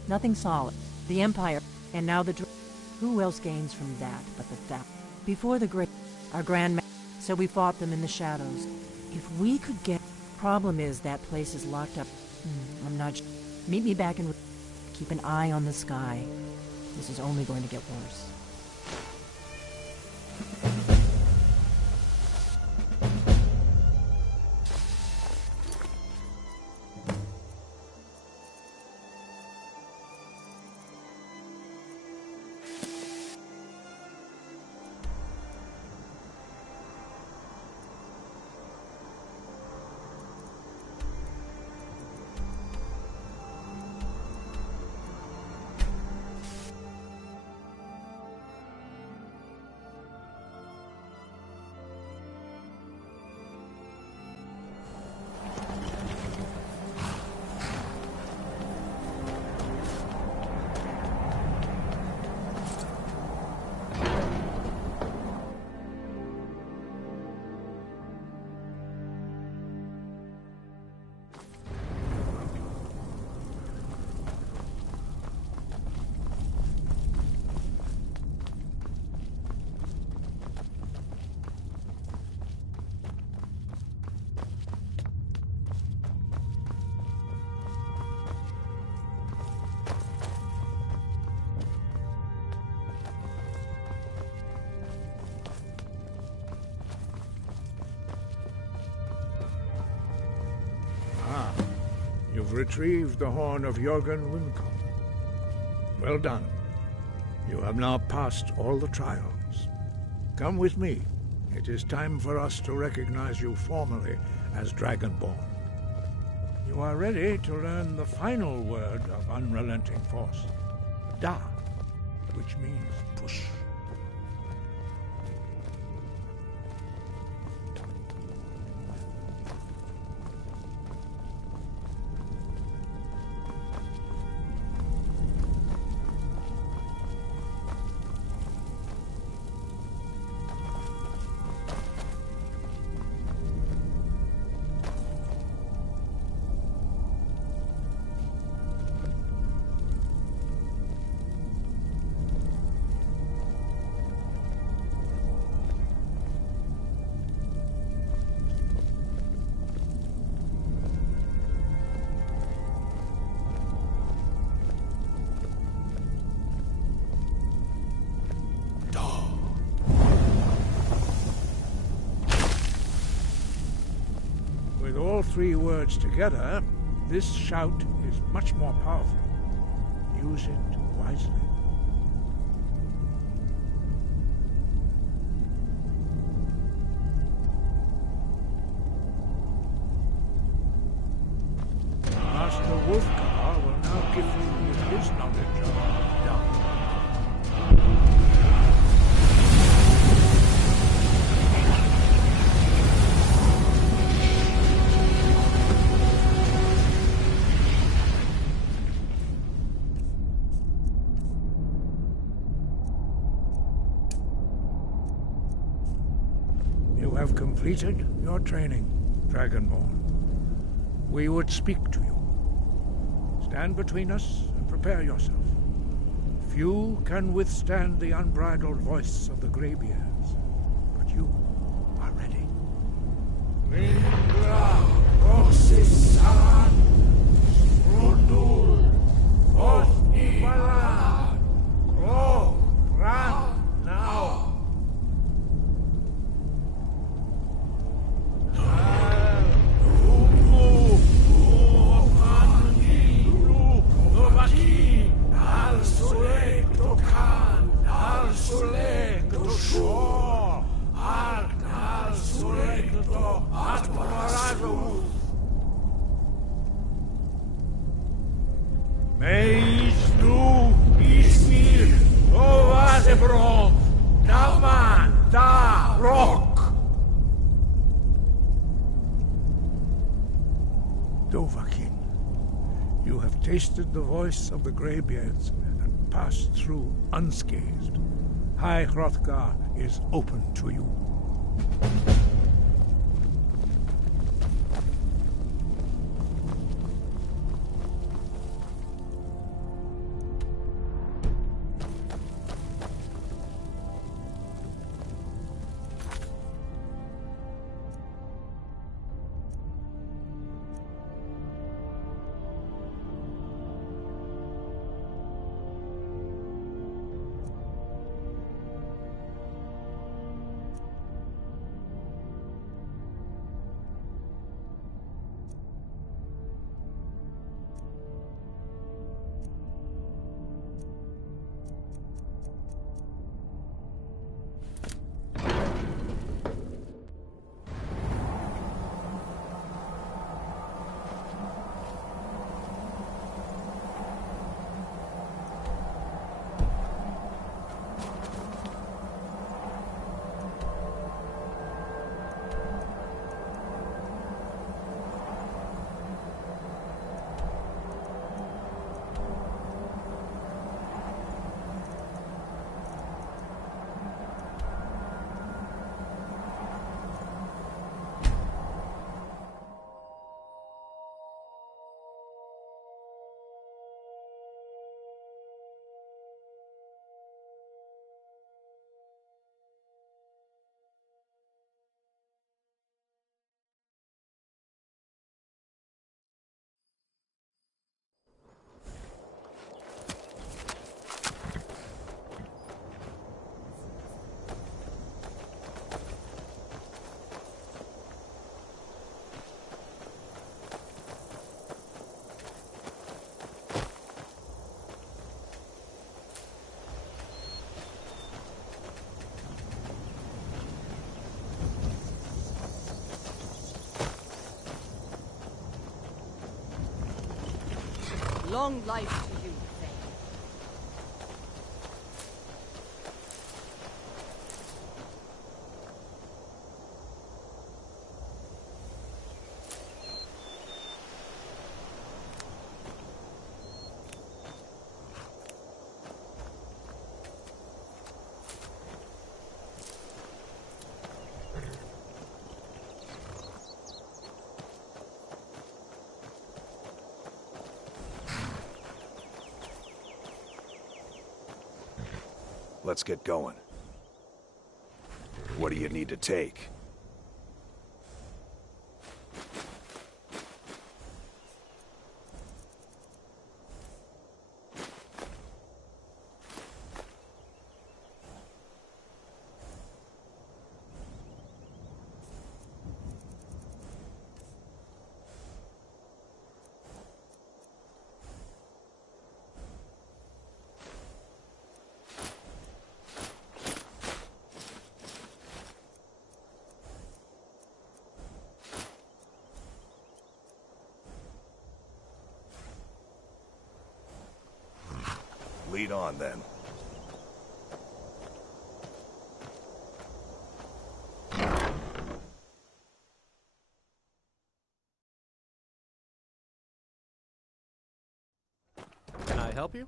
Nothing solid. The Empire, and now the... Who else gains from that but the Thalmor? Before the Great... Our Grand... So we fought them in the shadows. If we could get... Problem is that place is locked up. I'm not... Meet me back in... Keep an eye on the sky. This is only going to get worse. You've retrieved the horn of Jörgen Wincom. Well done. You have now passed all the trials. Come with me. It is time for us to recognize you formally as Dragonborn. You are ready to learn the final word of unrelenting force. Da, which means push. three words together, this shout is much more powerful. Use it wisely. Master Wolfgar will now give you his knowledge of dark. You have completed your training, Dragonborn. We would speak to you. Stand between us and prepare yourself. Few can withstand the unbridled voice of the Greybeards, but you are ready. Ringra, Oxisan, Rundul, Osnivala, Kro, Ran, now. Dovahkiin, you have tasted the voice of the Greybeards and passed through unscathed. High Hrothgar is open to you. Long life to you, Thane. Let's get going. What do you need to take? Lead on, then. Can I help you?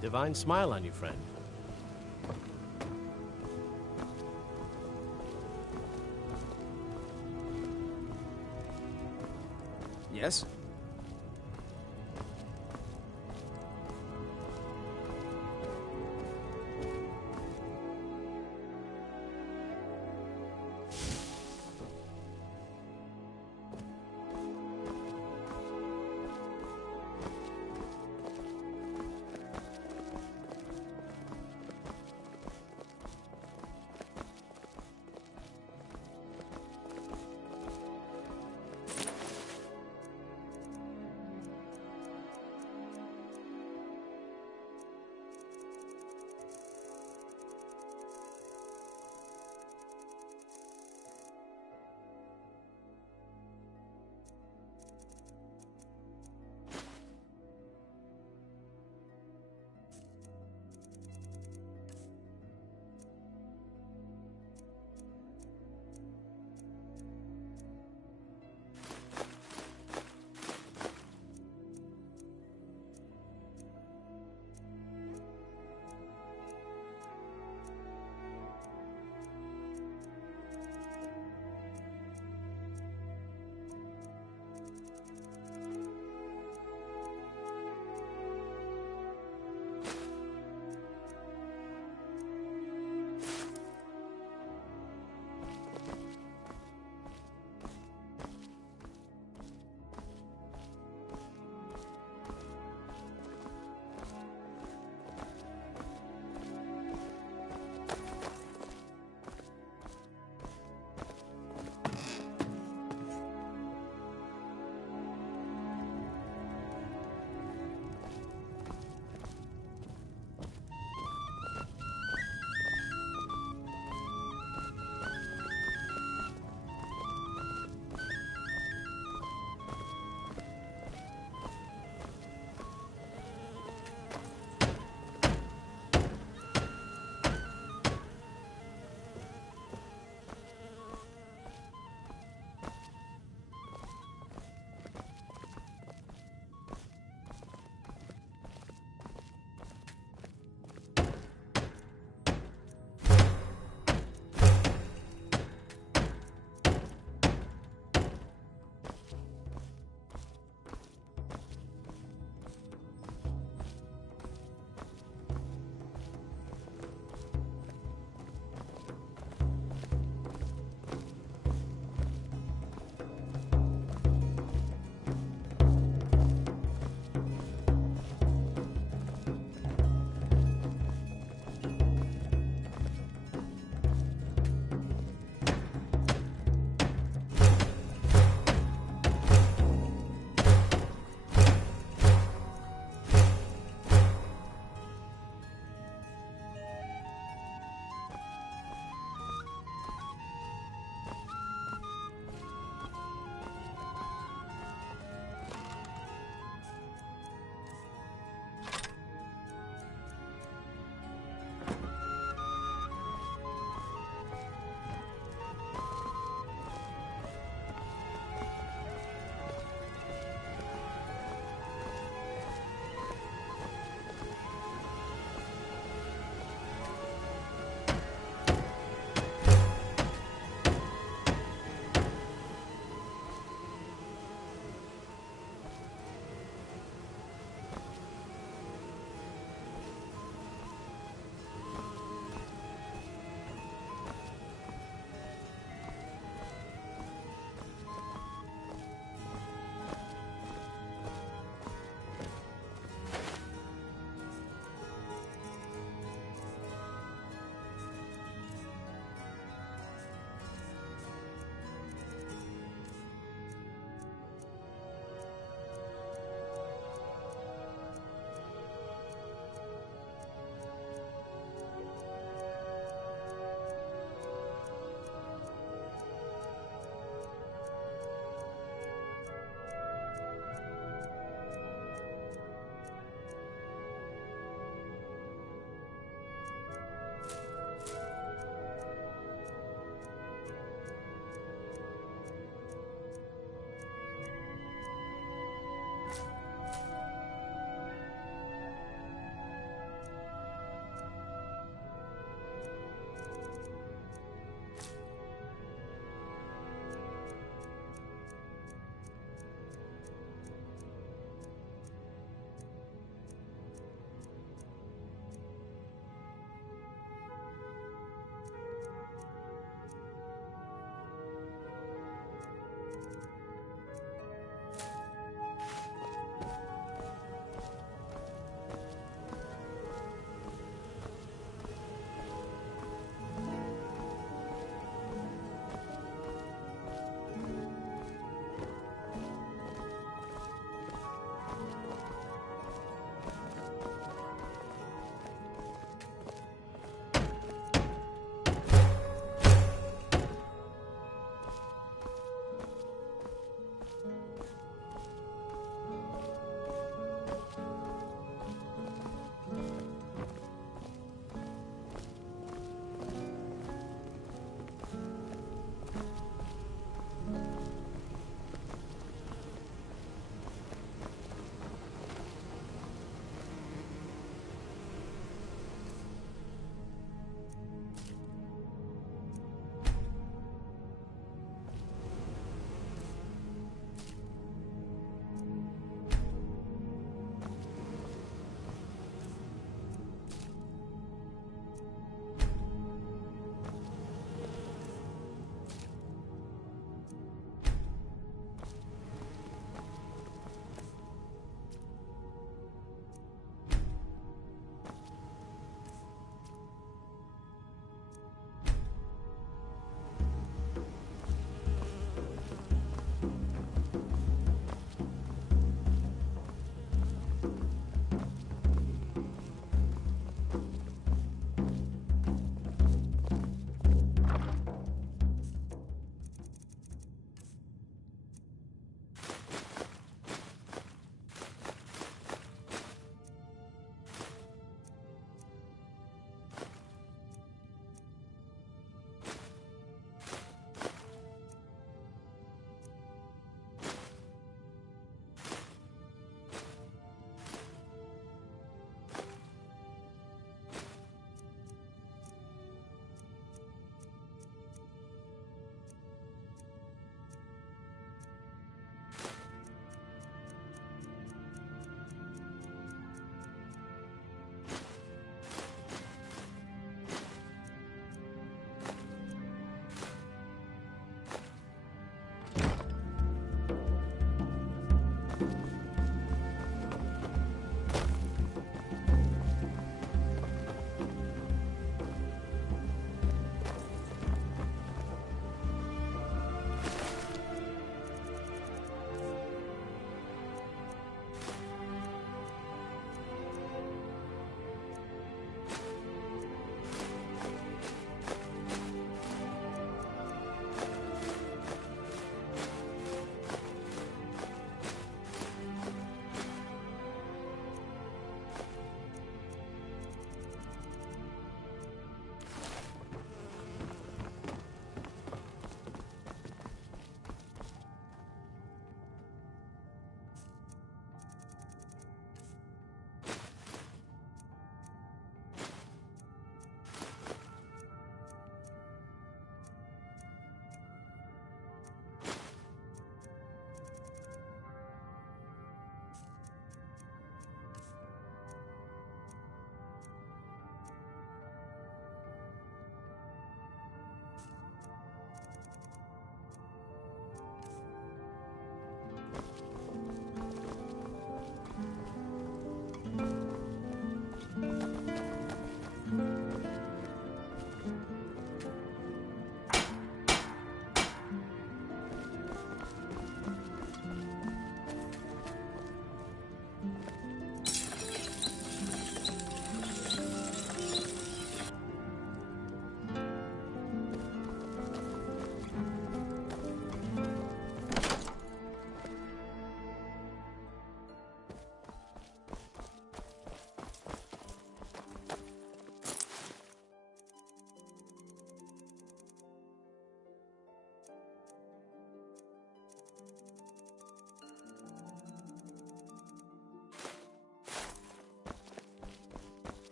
Divine smile on you, friend. Yes?